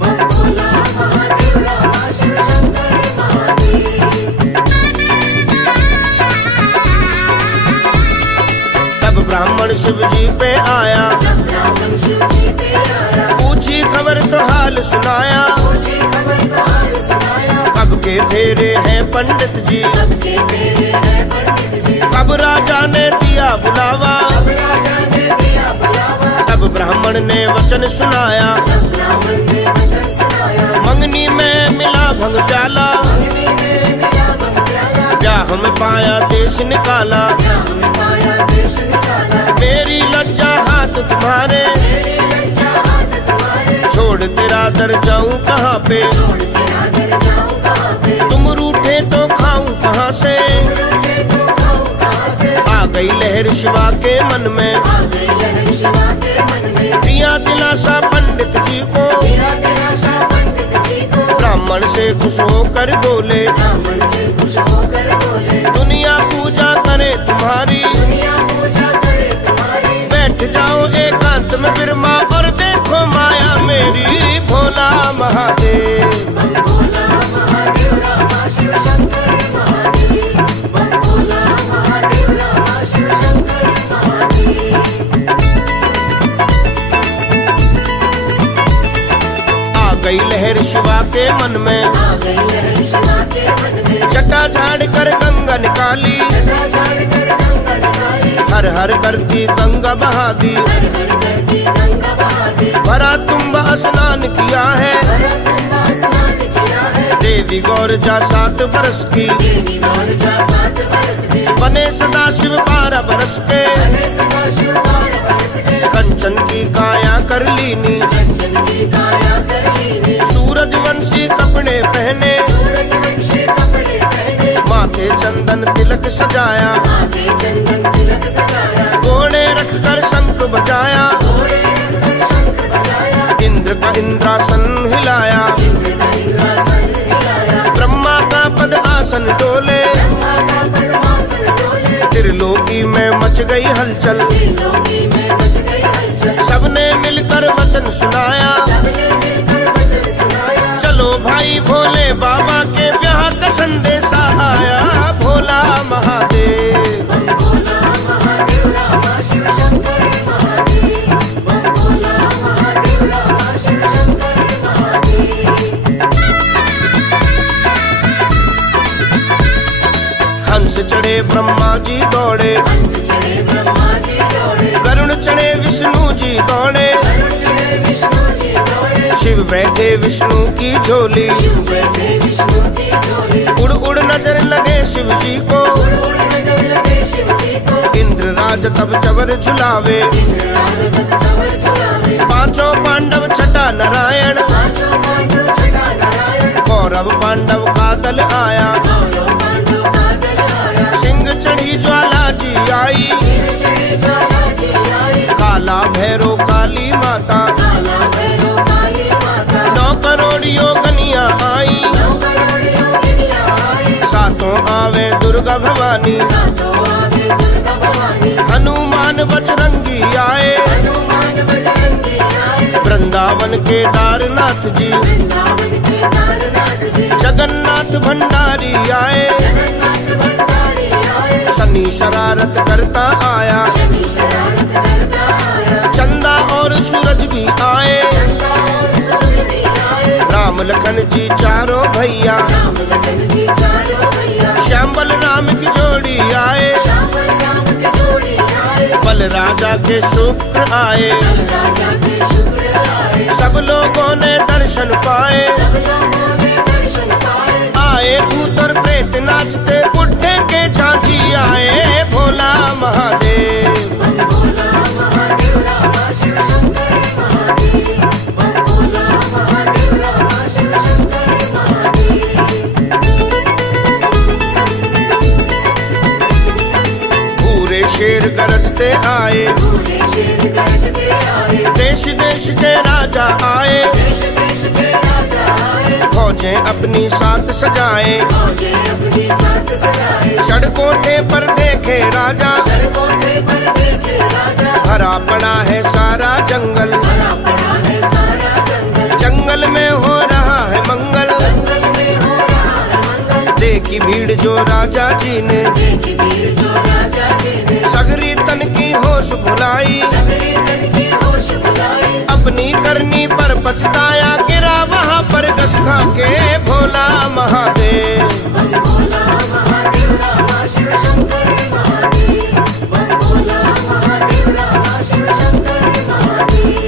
बम भोला महादेव रामा शिव शंकर महादेव, तब ब्राह्मण शिव जी पे आया, तब ब्राह्मण शिव जी पे आया, पूछी खबर तो हाल सुनाया, पूछी खबर तो हाल सुनाया, कब के फेरे हैं पंडित जी, कब के फेरे हैं पंडित जी, कब राजा ने दिया बुलावा, कब राजा ने दिया बुलावा, तब ब्राह्मण ने वचन सुनाया, तब ब्राह्मण ने वचन सुनाया, मंगनी में मिला भंग प्याला, अग्नि में मिला बम प्याला, क्या हमें पाया देश निकाला, क्या हमें पाया देश निकाला, मेरी लज्जा हाथ तुम्हारे, मेरी लज्जा हाथ तुम्हारे, छोड़ तेरा दर जाऊं कहाँ पे, छोड़ तेरा दर जाऊं कहाँ पे, तुम रूठे तो खाऊं कहाँ से, रूठे तो खाऊं कहाँ से, आ गई लहर शिवा के मन में, आ गई लहर शिवा के मन में, दिया दिलासा पंडित जी को, दिया दिलासा पंडित जी को, ब्राह्मण से खुश होकर बोले, ब्राह्मण से खुश होकर बोले, दुनिया पूजा करे तुम्हारी, दुनिया पूजा करे तुम्हारी, बैठ जाओ एकांत में बिरमा और देखो माया मेरी, भोला महादेव। बम भोला महादेव रामा शिव शंकर महादेव, बम भोला महादेव रामा शिव शंकर महादेव, आ गई लहर शिवा के मन में, आ गई लहर शिवा के मन में, जटा झाड़ कर गंगा निकाली, जटा झाड़ कर गंगा निकाली, हर हर करती गंगा बहा दी, हर हर करती गंगा बहा दी, भरा तुम्बा स्नान किया है, भरा तुम्बा स्नान किया है, देवी गौर जा 7 बरस की, देवी गौर जा 7 बरस की, बने सदा शिव 12 बरस के, बने सदा शिव 12 बरस के, कंचन की काया कर लीनी, कंचन की काया कर लीनी, सूरजवंशी कपड़े पहने, सूरजवंशी कपड़े पहने, माथे चंदन तिलक सजाया, माथे चंदन तिलक सजाया, घोड़े रखकर शंख बजाया, घोड़े रखकर शंख बजाया, इंद्र का इंद्रासन हिलाया, इंद्र का इंद्रासन हिलाया, ब्रह्मा का पद आसन गई हलचल, त्रिलोकी में मच गई हलचल, सबने मिलकर वचन सुनाया, सबने मिलकर वचन सुनाया। चलो भाई भोले बाबा के ब्याह का संदेशा आया। भोला महादेव, बम भोला महादेव रामा शिव शंकर महादेव, बम भोला महादेव रामा शिव शंकर महादेव। हंस चढ़े ब्रह्मा जी दौड़े, हंस चढ़े ब्रह्मा जी दौड़े, गरुड़ चढ़े विष्णु जी दौड़े, गरुड़ चढ़े विष्णु जी दौड़े, शिव बैठे विष्णु की झोली, शिव बैठे विष्णु की झोली। उड़ उड़ नजर लगे शिव जी को, उड़ उड़ नजर लगे शिव जी को, इंद्र राज तब चवर झुलावे, इंद्र राज तब चवर झुलावे। पांचों पांडव छठा नारायण, पांचों पांडव छठा नारायण, कौरव पांडव का दल आया, कौरव पांडव का दल आया। सिंह चढ़ी ज्वाला जी आई, सिर चढ़ी ज्वाला जी आई, काला भैरो काली माता, काला भैरव काली माता। 9 करोड़ योगनिया आई, 9 करोड़ योगिनियां आई, सातों आवे दुर्गा भवानी, सातों आवे दुर्गा भवानी। हनुमान बजरंगी आए, हनुमान बजरंगी आए, वृंदावन केदारनाथ जी, वृंदावन केदारनाथ जी। जगन्नाथ भंडारी आए, जगन्नाथ भंडारी आए, शनि शरारत करता आया, शनि शरारत करता आया। चंदा और सूरज भी आए, चंदा और सूर्य भी आए, राम लखन जी चारों भैया, राम लखन जी चारों भैया। श्याम बलराम की जोड़ी आए, श्याम राम की जोड़ी आए, बल राजा के शुक्र आए, राजा के शुक्र आए। सब लोगों ने दर्शन पाए, सब लोगों ने दर्शन पाए, आए भूत और प्रेत नाचते, बुढ़े के झांकी आए। भोला महादेव, बम भोला महादेव रामा शिव शंकर महादेव, बम भोला महादेव रामा शिव शंकर महादेव। पूरे शेर गरजते आए, पूरे शेर गरजते आए, देश देश के राजा आए, देश देश के राजा आए, फौजें अपनी साथ सजाए, फौजें अपनी साथ सजाए। चढ़कोटे पर देखे राजा, चढ़कोटे पर देखे राजा, भरा पड़ा है सारा जंगल, भरा पड़ा है सारा जंगल, जंगल में हो रहा है मंगल, जंगल में हो रहा है मंगल। देखी भीड़ जो राजा जी ने, देखी भीड़ जो राजा जी ने, सगरी तन की होश भुलाई, सगरे तन की होश भुलाई। अपनी करनी पर पछताया, गिरा वहाँ पर घस खा के। भोला महादेव, बम भोला महादेव रामा शिव शंकर महादेव, बम भोला महादेव रामा शिव शंकर महादेव।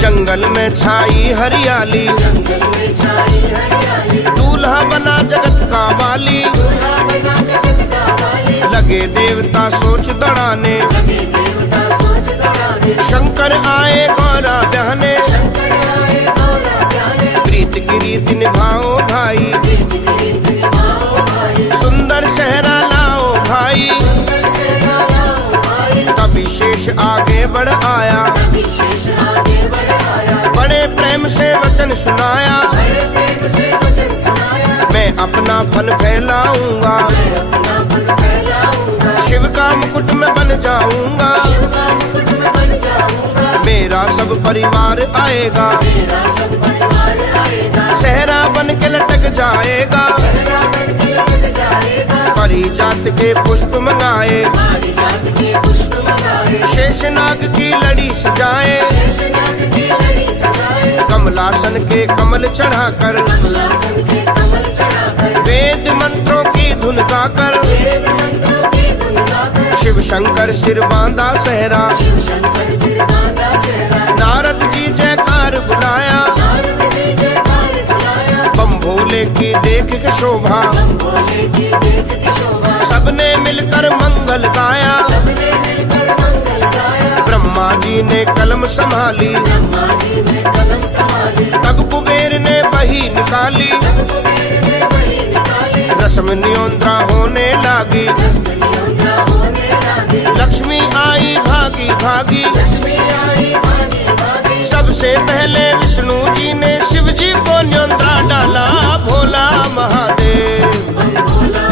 जंगल में छाई हरियाली, जंगल में छाई हरियाली, दूल्हा बना जगत का वाली, दूल्हा बना जगत का वाली। लगे देवता सोच दौड़ाने, लगे देवता सोच दौड़ाने, शंकर आए गौरा बहने, शंकर आए गौरा प्यारे। प्रीत की रीत निभाओ भाई, प्रीत की रीत निभाओ भाई, सुंदर सहरा लाओ भाई, सुंदर से लाओ भाई। तभी शेष आगे बढ़ आया, तभी शेष आगे बढ़ आया, बड़े प्रेम से वचन सुनाया, बड़े प्रेम से वचन सुनाया। मैं अपना फन फैलाऊंगा, मैं अपना फन फैलाऊंगा, शिव का मुकुट में बन जाऊंगा, शिव का मुकुट में बन जाऊंगा। मेरा सब परिवार आएगा, मेरा सब परिवार आएगा, सहरा बन के लटक जाएगा, सहरा बन के लटक जाएगा। परिजात के पुष्प मंगाए, पारिजात के पुष्प मंगाए, शेषनाग की लड़ी सजाए, शेषनाग की लड़ी सजाए। कमलासन के कमल चढ़ाकर, कमलासन के कमल चढ़ाकर, वेद मंत्रों की धुन गाकर, वेद मंत्रों की धुन गाकर। शिव शंकर सिर बांधा सहरा, शिव शंकर सिर बांधा सहरा, नारद जी जयकार बुलाया, नारद जी जयकार बुलाया। बम भोले की देख के शोभा, बम भोले की देख के शोभा, सबने मिलकर मंगल गाया, सबने मिलकर मंगल गाया। ब्रह्मा जी ने कलम संभाली, ब्रह्मा जी ने कलम संभाली, तब कुबेर ने बही निकाली, तब कुबेर ने बही निकाली। रस्म नियोंद्रा होने लागी, रस्म नियोंद्रा होने लगी, लक्ष्मी आई भागी भागी, लक्ष्मी आई भागी भागी। सबसे पहले विष्णु जी ने शिव जी को न्योंद्रा डाला। भोला महादेव, बम भोला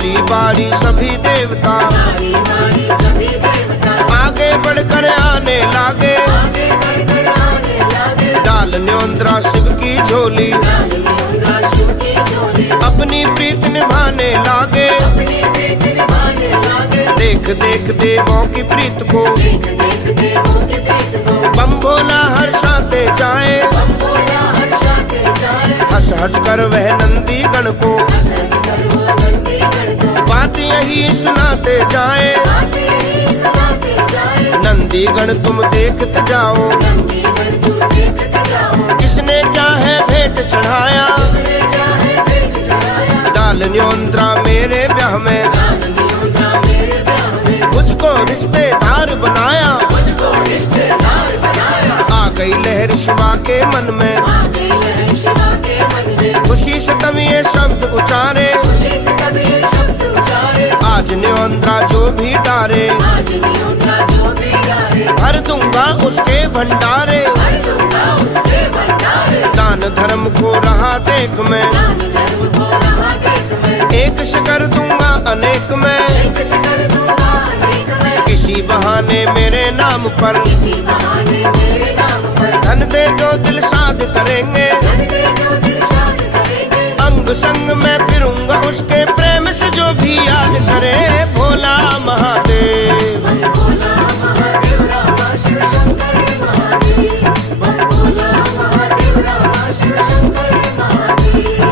बारी बारी सभी देवता बारी बारी सभी देवता आगे बढ़कर आने लागे, आगे बढ़कर आने लागे। डाल न्योंद्रा शिव की झोली, डाल न्योंद्रा शिव की झोली, अपनी प्रीत निभाने लागे। अपनी प्रीत निभाने लागे। देख देख देवों की प्रीत को, देख देख देवों की प्रीत को, बम भोला हर्षाते जाए। बम भोला हर्षाते जाए। हंस हंस कर वह नंदी गण को हंस हंस कर वो नंदीगण को बात यही सुनाते जाए। बातें ही सुनाते जाए। नंदीगण तुम देखते जाओ, नंदीगण तुम देखते जाओ। किसने क्या है भेंट चढ़ाया। किसने क्या है भेंट चढ़ाया। डाल न्योंद्रा मेरे ब्याह में, डाल न्योंद्रा मेरे ब्याह में, मुझको रिश्तेदार बनाया। मुझको रिश्तेदार बनाया। आ गई लहर शिवा के मन में, आ गई लहर शिवा के मन में, खुशी से तब ये शब्द उचारे। खुशी से कभी ये शब्द उचारे। आज न्योंद्रा जो भी डारे, आज न्योंद्रा जो भी डाले, भर दूंगा उसके भंडारे। भर दूंगा उसके भंडारे। दान धर्म को रहा देख मैं, दान धर्म को रहा देख मैं, एक से कर दूंगा अनेक मैं। एक से कर दूंगा अनेक मैं। किसी बहाने मेरे नाम पर, किसी बहाने मेरे नाम पर, धन दे जो दिल साध करेंगे। धन दे जो दिल शाद करेंगे। अंग संग मैं फिरूंगा उसके, प्रेम से जो भी याद करे। भोला महादेव, बम भोला महादेव रामा शिव शंकर महादेव। बम भोला महादेव रामा शिव शंकर महादेव।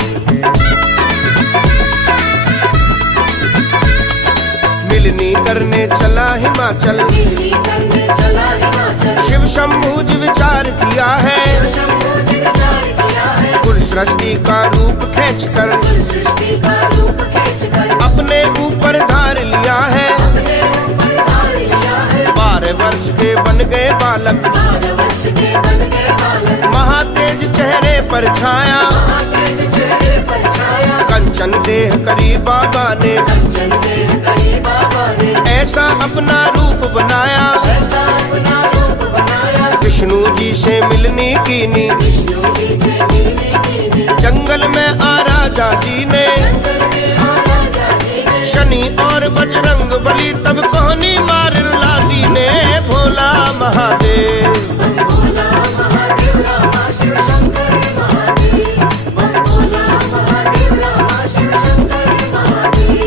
मिलनी करने चला हिमाचल, मिलनी करने चला हिमाचल, शिव शंभु जी विचार किया है। शिव शंभु जी विचार किया है। कुल सृष्टि का रूप खींच कर, कुल सृष्टि का रूप खींच कर, अपने ऊपर धार लिया है। अपने ऊपर धार लिया है। 12 वर्ष के बन गए बालक, 12 वर्ष के बन गए बालक, महातेज चेहरे पर छाया। महातेज चेहरे पर छाया। कंचन देह करी बाबा ने, कंचन देह करी बाबा ने, ऐसा अपना रूप बनाया। ऐसा अपना रूप बनाया। विष्णु जी से मिलनी कीनी, विष्णु जी से मिलने की नी, जंगल में आ राजा जी ने। जंगल में आ राजा जी ने, शनि और बजरंग बली तब कोहनी मार रुलादी ने। भोला महादेव, बम भोला महादेव रामा शिव शंकर महादेव। बम भोला महादेव रामा शिव शंकर महादेव।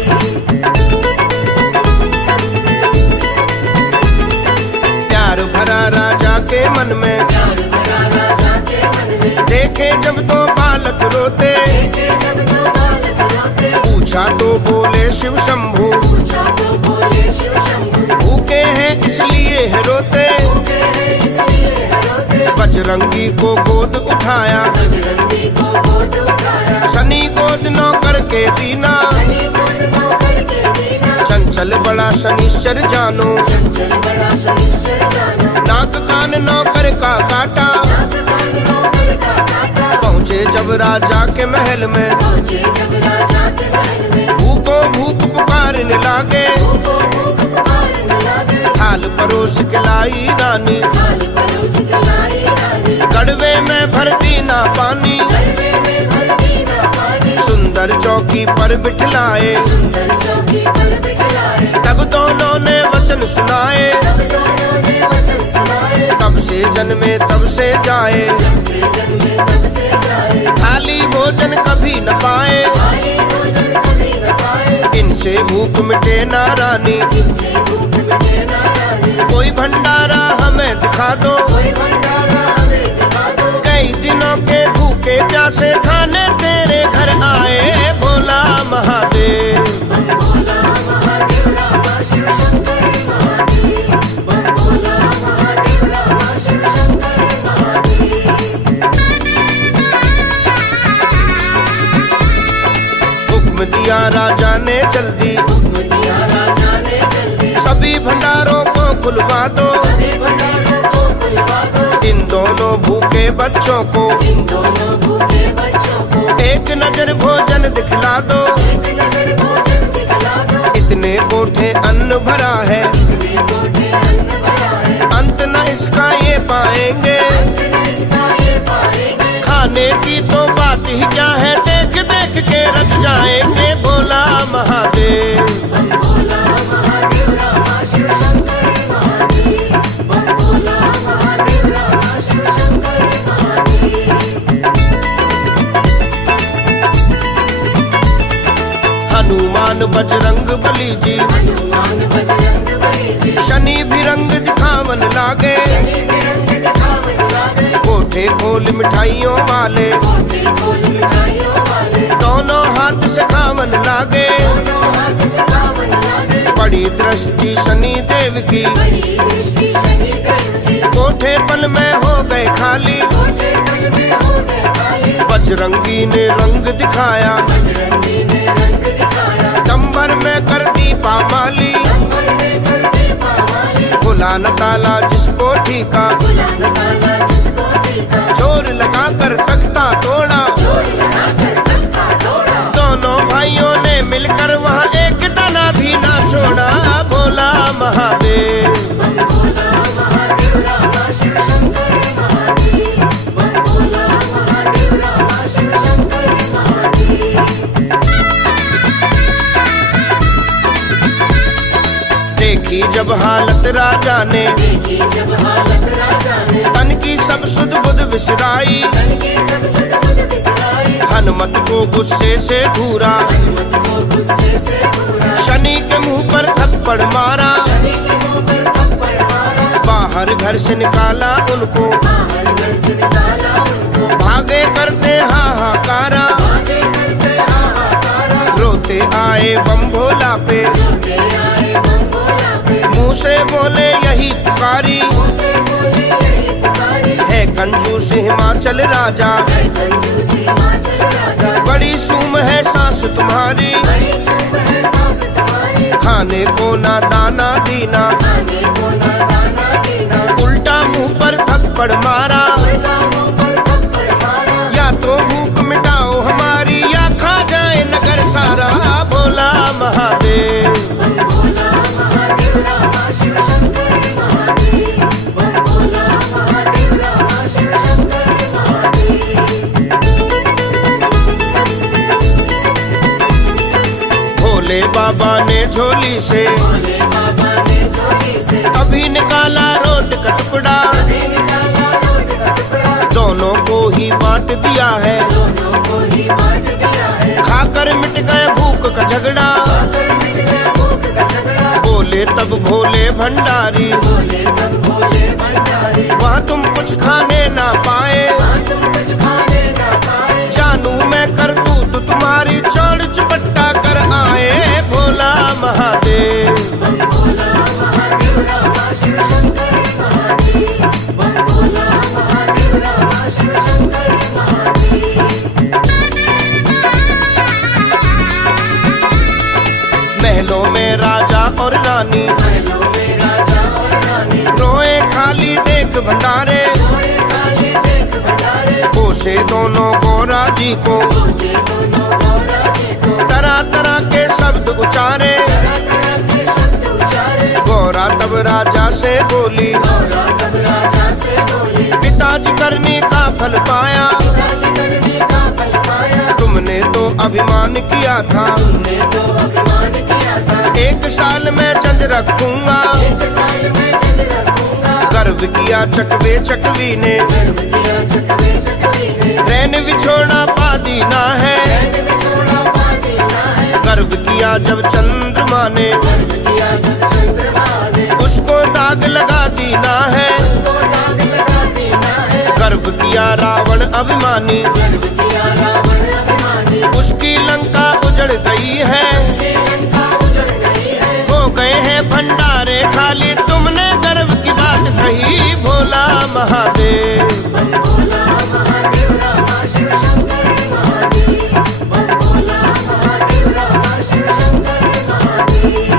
प्यार भरा राजा के मन में, प्यार भरा राजा के मन में, देखे जब तो बालक रोते। देखे जब तो बालक रोते, पूछा तो बोले शिव शंभु, पूछा तो बोले शिव शंभु, भूखे हैं इसलिए है रोते। भूखे हैं इसलिए है रोते। बजरंगी को गोद उठाया, बजरंगी को गोद उठाया, शनि गोद नौकर के दीना। शनि गोद नौकर के दीना, चंचल बड़ा शनिश्चर जानो, चंचल बड़ा शनिश्चर जानो, नाक कान नौकर का काटा। नाक कान नौकर का काटा। पहुँचे जब राजा के महल में, पहुंचे जब राजा के महल में, भूखो भूख पुकारने लागे। भूखो भूख पुकारने लागे। थाल परोस के लाई रानी, थाल परोस के लाई रानी, गड़वे में भरती ना पानी। गड़वे में भरती ना पानी, सुंदर चौकी पर बिठलाए, सुंदर चौकी पर बिठलाए। तब दोनों ने वचन सुनाए। तब दोनों ने वचन सुनाए, तब से जन्मे तब से जाए, तब से जन्मे तब से जाए। खाली भोजन कभी न पाए। खाली भोजन कभी न पाए, इनसे भूख मिटे ना रानी, इससे भूख मिटे ना रानी। कोई भंडारा हमें दिखा दो। कोई भंडारा हमें दिखा दो। कई दिनों के भूखे प्यासे खाने तेरे घर आए। भोला महादेव, बम भोला महादेव रामा शिव शंकर महादेव। बम भोला महादेव रामा शिव शंकर महादेव। हुक्म दिया राजा ने जल्दी, हुक्म दिया राजा ने जल्दी, सभी भंडारों को खुलवा दो। सभी भंडारों को खुलवा दो। इन दोनों भूखे बच्चों को इन दोनों भूखे बच्चों को एक नजर भोजन दिखला दो। एक नजर भोजन दिखला दो। इतने कोठे अन्न भरा है, इतने कोठे अन्न भरा है, अंत न इसका ये पाएंगे। अंत न इसका ये पाएंगे। खाने की तो बात ही क्या है, देख देख के रच जाएंगे। भोला महादेव, बली जी। हनुमान बजरंग बली जी। शनि भी रंग दिखावन लागे, शनि भी रंग दिखावन लागे। कोठे खोल मिठाइयों वाले, कोठे खोल मिठाइयों वाले। दोनों हाथ से खावन लागे, दोनों हाथ से खावन लागे। बड़ी दृष्टि शनि देव की, बड़ी दृष्टि शनि देव की। कोठे पल में हो गए खाली, कोठे पल में हो गए खाली। बजरंगी ने रंग दिखाया, बजरंगी ने रंग दिखाया। डंबर में कर दी पामाली, अंबर में कर दी पामाली। खुला न ताला जिसको ठीका, खुला न ताला जिसको ठीका। जोर लगा कर तख्ता तोड़ा, जोर लगाकर तख्ता तोड़ा। दोनों भाइयों ने मिलकर वहाँ एक दाना भी ना छोड़ा। भोला महादेव, बम भोला महादेव रामा शिव शंकर महादेव। बम भोला महादेव रामा शिव शंकर महादेव। देखी जब हालत राजा ने, देखी जब हालत राजा ने। तन की सब सुध बुध विसराई, तन की सब सुध बुध बिसराई। हनुमत को गुस्से से घूरा, हनुमत को गुस्से से घूरा। शनि के मुंह पर थप्पड़ मारा, शनि के मुंह पर थप्पड़ मारा। बाहर घर से निकाला उनको, बाहर घर से निकाला उनको। भागे करते हाहाकारा, आगे करते हाहाकारा। रोते आए बम भोला पे, रोते आए बम भोला पे। मुंह से बोले यही पुकारी, मुंह से बोले यही पुकारी। है कंजूस हिमाचल राजा, है कंजूस हिमाचल राजा। बड़ी सूम है सांस तुम्हारी, बड़ी सूप है सांस तुम्हारी। खाने को ना दाना दीना, खाने को ना दाना देना। उल्टा मुंह पर थप्पड़ मारा। उल्टा मुंह पर थप्पड़ मारा। या तो भूख मिटाओ हमारी, या खा जाए नगर सारा। भोला महादेव, बम भोला महादेव रामा शिव शंकर महादेव। बम भोला महादेव रामा शिव शंकर महादेव। भोले बाबा ने झोली से भोले बाबा ने झोली से अभी निकाला रोट का टुकड़ा, अभी निकाला रोट का टुकड़ा। दोनों को ही बांट दिया है, दोनों को ही बांट दिया है। खाकर मिट गए भूख का झगड़ा। खाकर मिट गया भूख का झगड़ा। बोले तब भोले भंडारी, बोले तब भोले भंडारी। वहाँ तुम कुछ खाने ना पाए, वहाँ तुम कुछ खाने ना पाए। जानू मैं करतूत तुम्हारी, चढ़ चुपट्टा कर आए। भोला महादेव, बम भोला महादेव रामा शिव शंकर महादेव। बम भोला महादेव रामा शिव शंकर महादेव। महलों में राजा और रानी, महलों में राजा और रानी। रोए खाली देख भंडारे, रोए खाली देख भंडारे। कोसे दोनों गोरा जी को, उसे दोनों गौरा जी को। तरह तरह के शब्द उचारे। तरह तरह के शब्द उचारे। गौरा तब राजा से बोली, गौरा तब राजा से बोली। पिताजी करने का फल पाया, पिताजी करने का फल पाया। तुमने तो अभिमान किया था, तुमने तो अभिमान किया था। 1 साल में चंद रखूंगा। 1 साल में चंद रखूंगा। गर्व किया चकवे चकवी ने, गर्व किया चकवे चकवी ने। रैन विछोड़ा पादी ना है, रैन बिछोड़ा पाती ना है। गर्व किया जब चंद्रमा ने, गर्व किया जब चंद्रमा ने। उसको दाग लगा दी ना है। उसको दाग लगा देना है। गर्व किया रावण अभिमानी, गर्व किया रावण अभिमानी। उसकी लंका उजड़ गई है। उसकी लंका उजड़ गई है। हो गए हैं भंडारे खाली, तुमने गर्व की बात कही। भोला महादेव, बम भोला महादेव रामा शिव शंकर महादेव। बम भोला महादेव रामा शिव शंकर महादेव।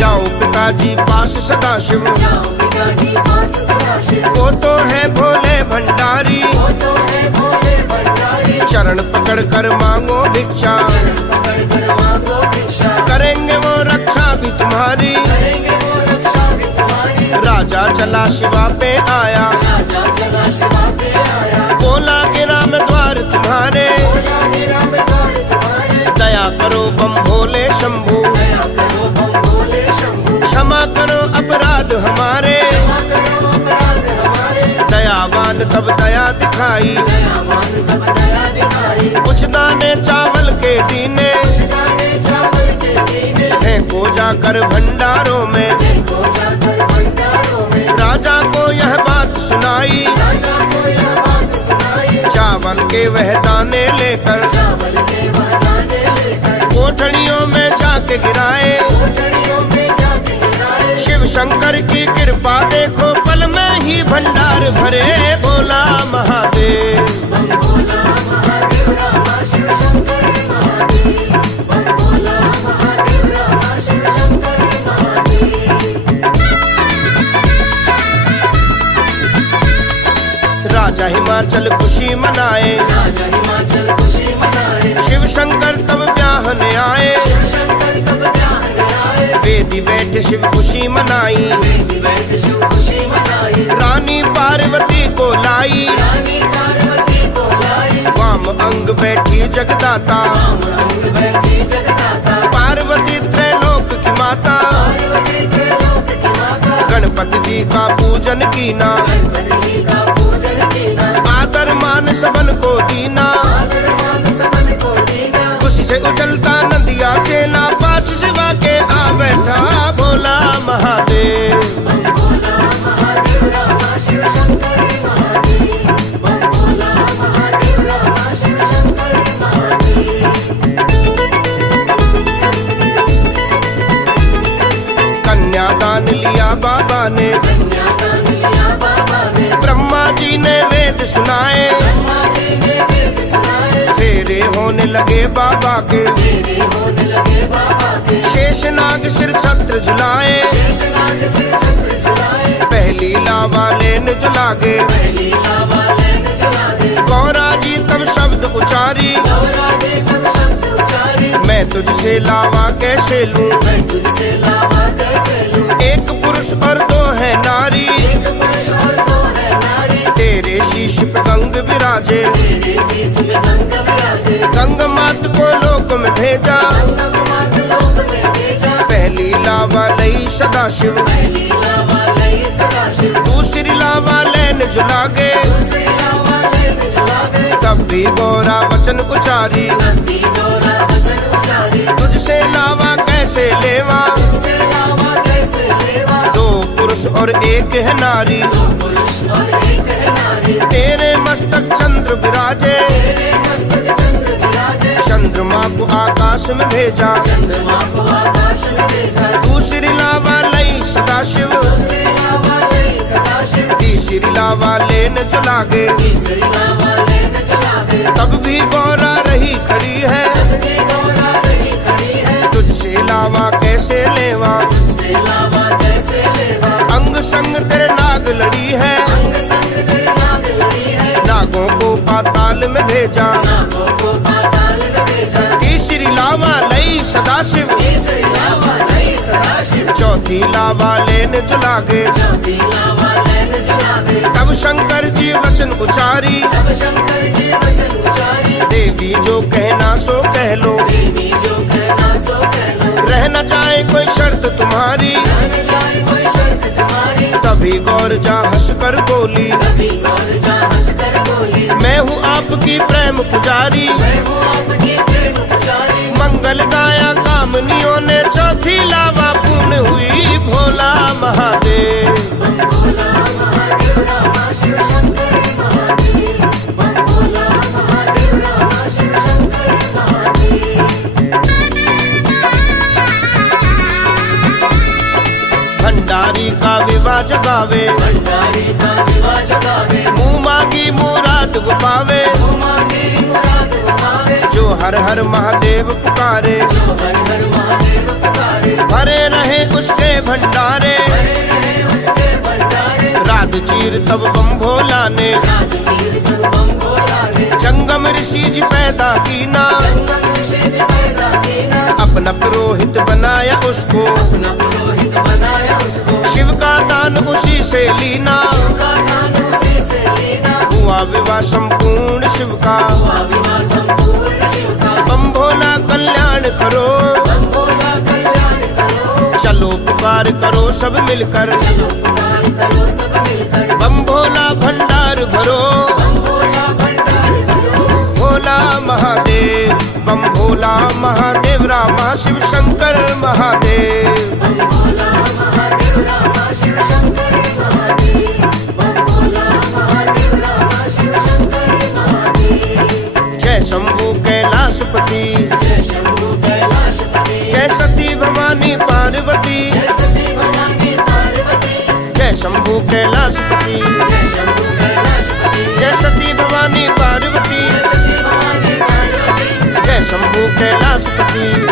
जाओ पिताजी पास सदाशिव, जाओ पिताजी पास सदाशिव। वो तो है भोले भंडारी, वो तो है भोले भंडारी। चरण पकड़ कर मांगो भिक्षा, चरण पकड़ कर मांगो भिक्षा। करेंगे वो रक्षा भी तुम्हारी। करेंगे वो रक्षा भी तुम्हारी। राजा चला शिवा पे आया, राजा चला शिवा पे आया। बोला गिरा मैं द्वार तुम्हारे, बोला मेरा में द्वार तुम्हारे। दया करो बम भोले शंभू, दया करो बम भोले शंभू। क्षमा करो अपराध हमारे। क्षमा करो अपराध हमारे। दयावान तब दया दिखाई, दयावान तब दया दिखाई। कुछ जाकर भंडारों में, देखो जाकर भंडारों में, राजा को यह बात सुनाई, राजा को यह बात सुनाई, चावल के वह दाने लेकर, चावल के वह दाने लेकर, कोठड़ियों में जाके गिराए, कोठड़ियों में जाके गिराए, शिव शंकर की कृपा देखो पल में ही भंडार भरे, भोला महादेव। बम भोला महादेव रामा शिव शंकर महादेव, बम भोला महादेव रामा शिव शंकर महादेव। राजा हिमाचल खुशी मनाए, राजा हिमाचल खुशी मनाए, शिव शंकर तब ब्याहने आए, शिव शंकर तब ब्याहने आए, वेदी बैठे शिव खुशी मनाई, वेदी बैठ शिव खुशी मनाई, रानी पार्वती को लाई, रानी पार्वती को लाई, वाम अंग बैठी जगदाता, अंग बैठी जगदाता, पार्वती त्रैलोक की माता, पार्वती त्रैलोक की माता, गणपति जी का पूजन कीना, गणपति जी का पूजन कीना, आदर मान सबन को दीना, आदर मान सबन को दीना, खुशी से उजलता नदिया चेला, पास शिवा के आ बैठा भोला महादेव। बम भोला महादेव रामा शिव शंकर महादेव, बम भोला महादेव रामा शिव शंकर महादेव। कन्यादान लिया बाबा ने, कन्यादान लिया बाबा ने, ब्रह्मा जी ने वेद सुनाए, ब्रह्मा जी ने वेद सुनाए, फेरे होने लगे बाबा के, तेरे होने लगे बाबा के, शेषनाग सिर छत्र झुलाए, शेषनाग सिर छत्र झुलाए, पहली लावा लेन जुलागे, पहली लावा लेन जला दे, गौरा जी तब शब्द उचारी, गौरा जी तब शब्द उचारी, मैं तुझसे लावा कैसे लूं, मैं तुझसे लावा कैसे लूं, एक पुरुष और दो है नारी, एक पुरुष और दो है नारी, तेरे शीश पे गंग विराजे, तेरे शीश में गंग विराजे, गंग मात को लोक में भेजा, गंग मात लोक में भेजा, पहली लावा लई सदाशिव, पहली लावा लई सदाशिव, दूसरी लावा लेन जुलागे, दूसरी लावा लेन जला दे, तब भी गौरा वचन उचारी, नंदी गौरा वचन उचारी, तुझसे लावा कैसे लेवा, तुझसे लावा कैसे लेवा, दो पुरुष और एक है नारी, दो पुरुष और एक है नारी, तेरे मस्तक चंद्र विराजे, तेरे मस्तक चंद्र विराजे, चंद्रमा को आकाश में भेजा, चंद्रमा को आकाश में भेजा, दूसरी लावा लई सदाशिव, दूसरी लावा लई सदाशिव, तीसरी लावा लेन जुलागे, तीसरी लावा लेन जला दे, तब भी गौरा रही खड़ी है, नंदी गौरा रही खड़ी है, तुझसे लावा कैसे लेवा, तुझसे लावा कैसे लेवा, अंग संग तेरे नाग लड़ी है, अंग संग तेरे नाग लड़ी है, नागों को पाताल में भेजा, नागों को पाताल में भेजा, तीसरी लावा लई सदाशिव, तीसरी लावा लई सदाशिव, चौथी लावा लेन जुलागे, चौथी लावा लेन जला दे, तब शंकर जी वचन उचारी, तब शंकर जी वचन उचारी, देवी जो कहना सो कह लो, देवी जो कहना सो कह लो, रह न जाए कोई शर्त तुम्हारी, न जाए कोई शर्त तुम्हारी, तभी गौर जा हंस कर बोली, तभी गौर जा हंस कर बोली, मैं हूँ आपकी प्रेम पुजारी, मैं हूँ आपकी प्रेम पुजारी, मंगल गाया कामनियों ने, चौथी लावा पूर्ण हुई भोला महादेव। बम भोला महादेव रामा शिव शंकर महादेव, बम भोला महादेव रामा शिव शंकर महादेव। भंडारी का विवाह जगावे, भंडारी का विवाह जगावे, मुँह मांगी मुराद वो पावे, मुँह मांगी मुराद वो पावे, जो हर हर महादेव पुकारे, जो हर हर महादेव पुकारे, भरे रहे उसके भंडारे, भरे रहे उसके भंडारे, रात चीर तब बम भोला ने, रात चीर तब बम भोला ने, जंगम ऋषि जी पैदा कीना, जंगम ऋषि जी पैदा कीना, अपना पुरोहित बनाया उसको, अपना पुरोहित बनाया उसको, शिव का दान उसी से लीना, का दान उसी से लेना, हुआ विवाह संपूर्ण शिव का, हुआ विवाह संपूर्ण शिव का, बम भोला कल्याण करो, बम भोला कल्याण करो, चलो पुकार करो सब मिलकर, चलो पुकार करो सब मिलकर, बम भोला भंडार भरो, बम भोला भंडार करो, भोला महादेव, बम भोला महादेव रामा शिव शंकर महादेव। कैलाशपति, जय शंभु कैलाशपति, जय सती भवानी पार्वती, जय सती भवानी पार्वती, जय शंभु कैलाशपति, जय शंभु कैलाशपति, जय सती भवानी पार्वती, जय सती भवानी पार्वती, जय शंभु कैलाशपति।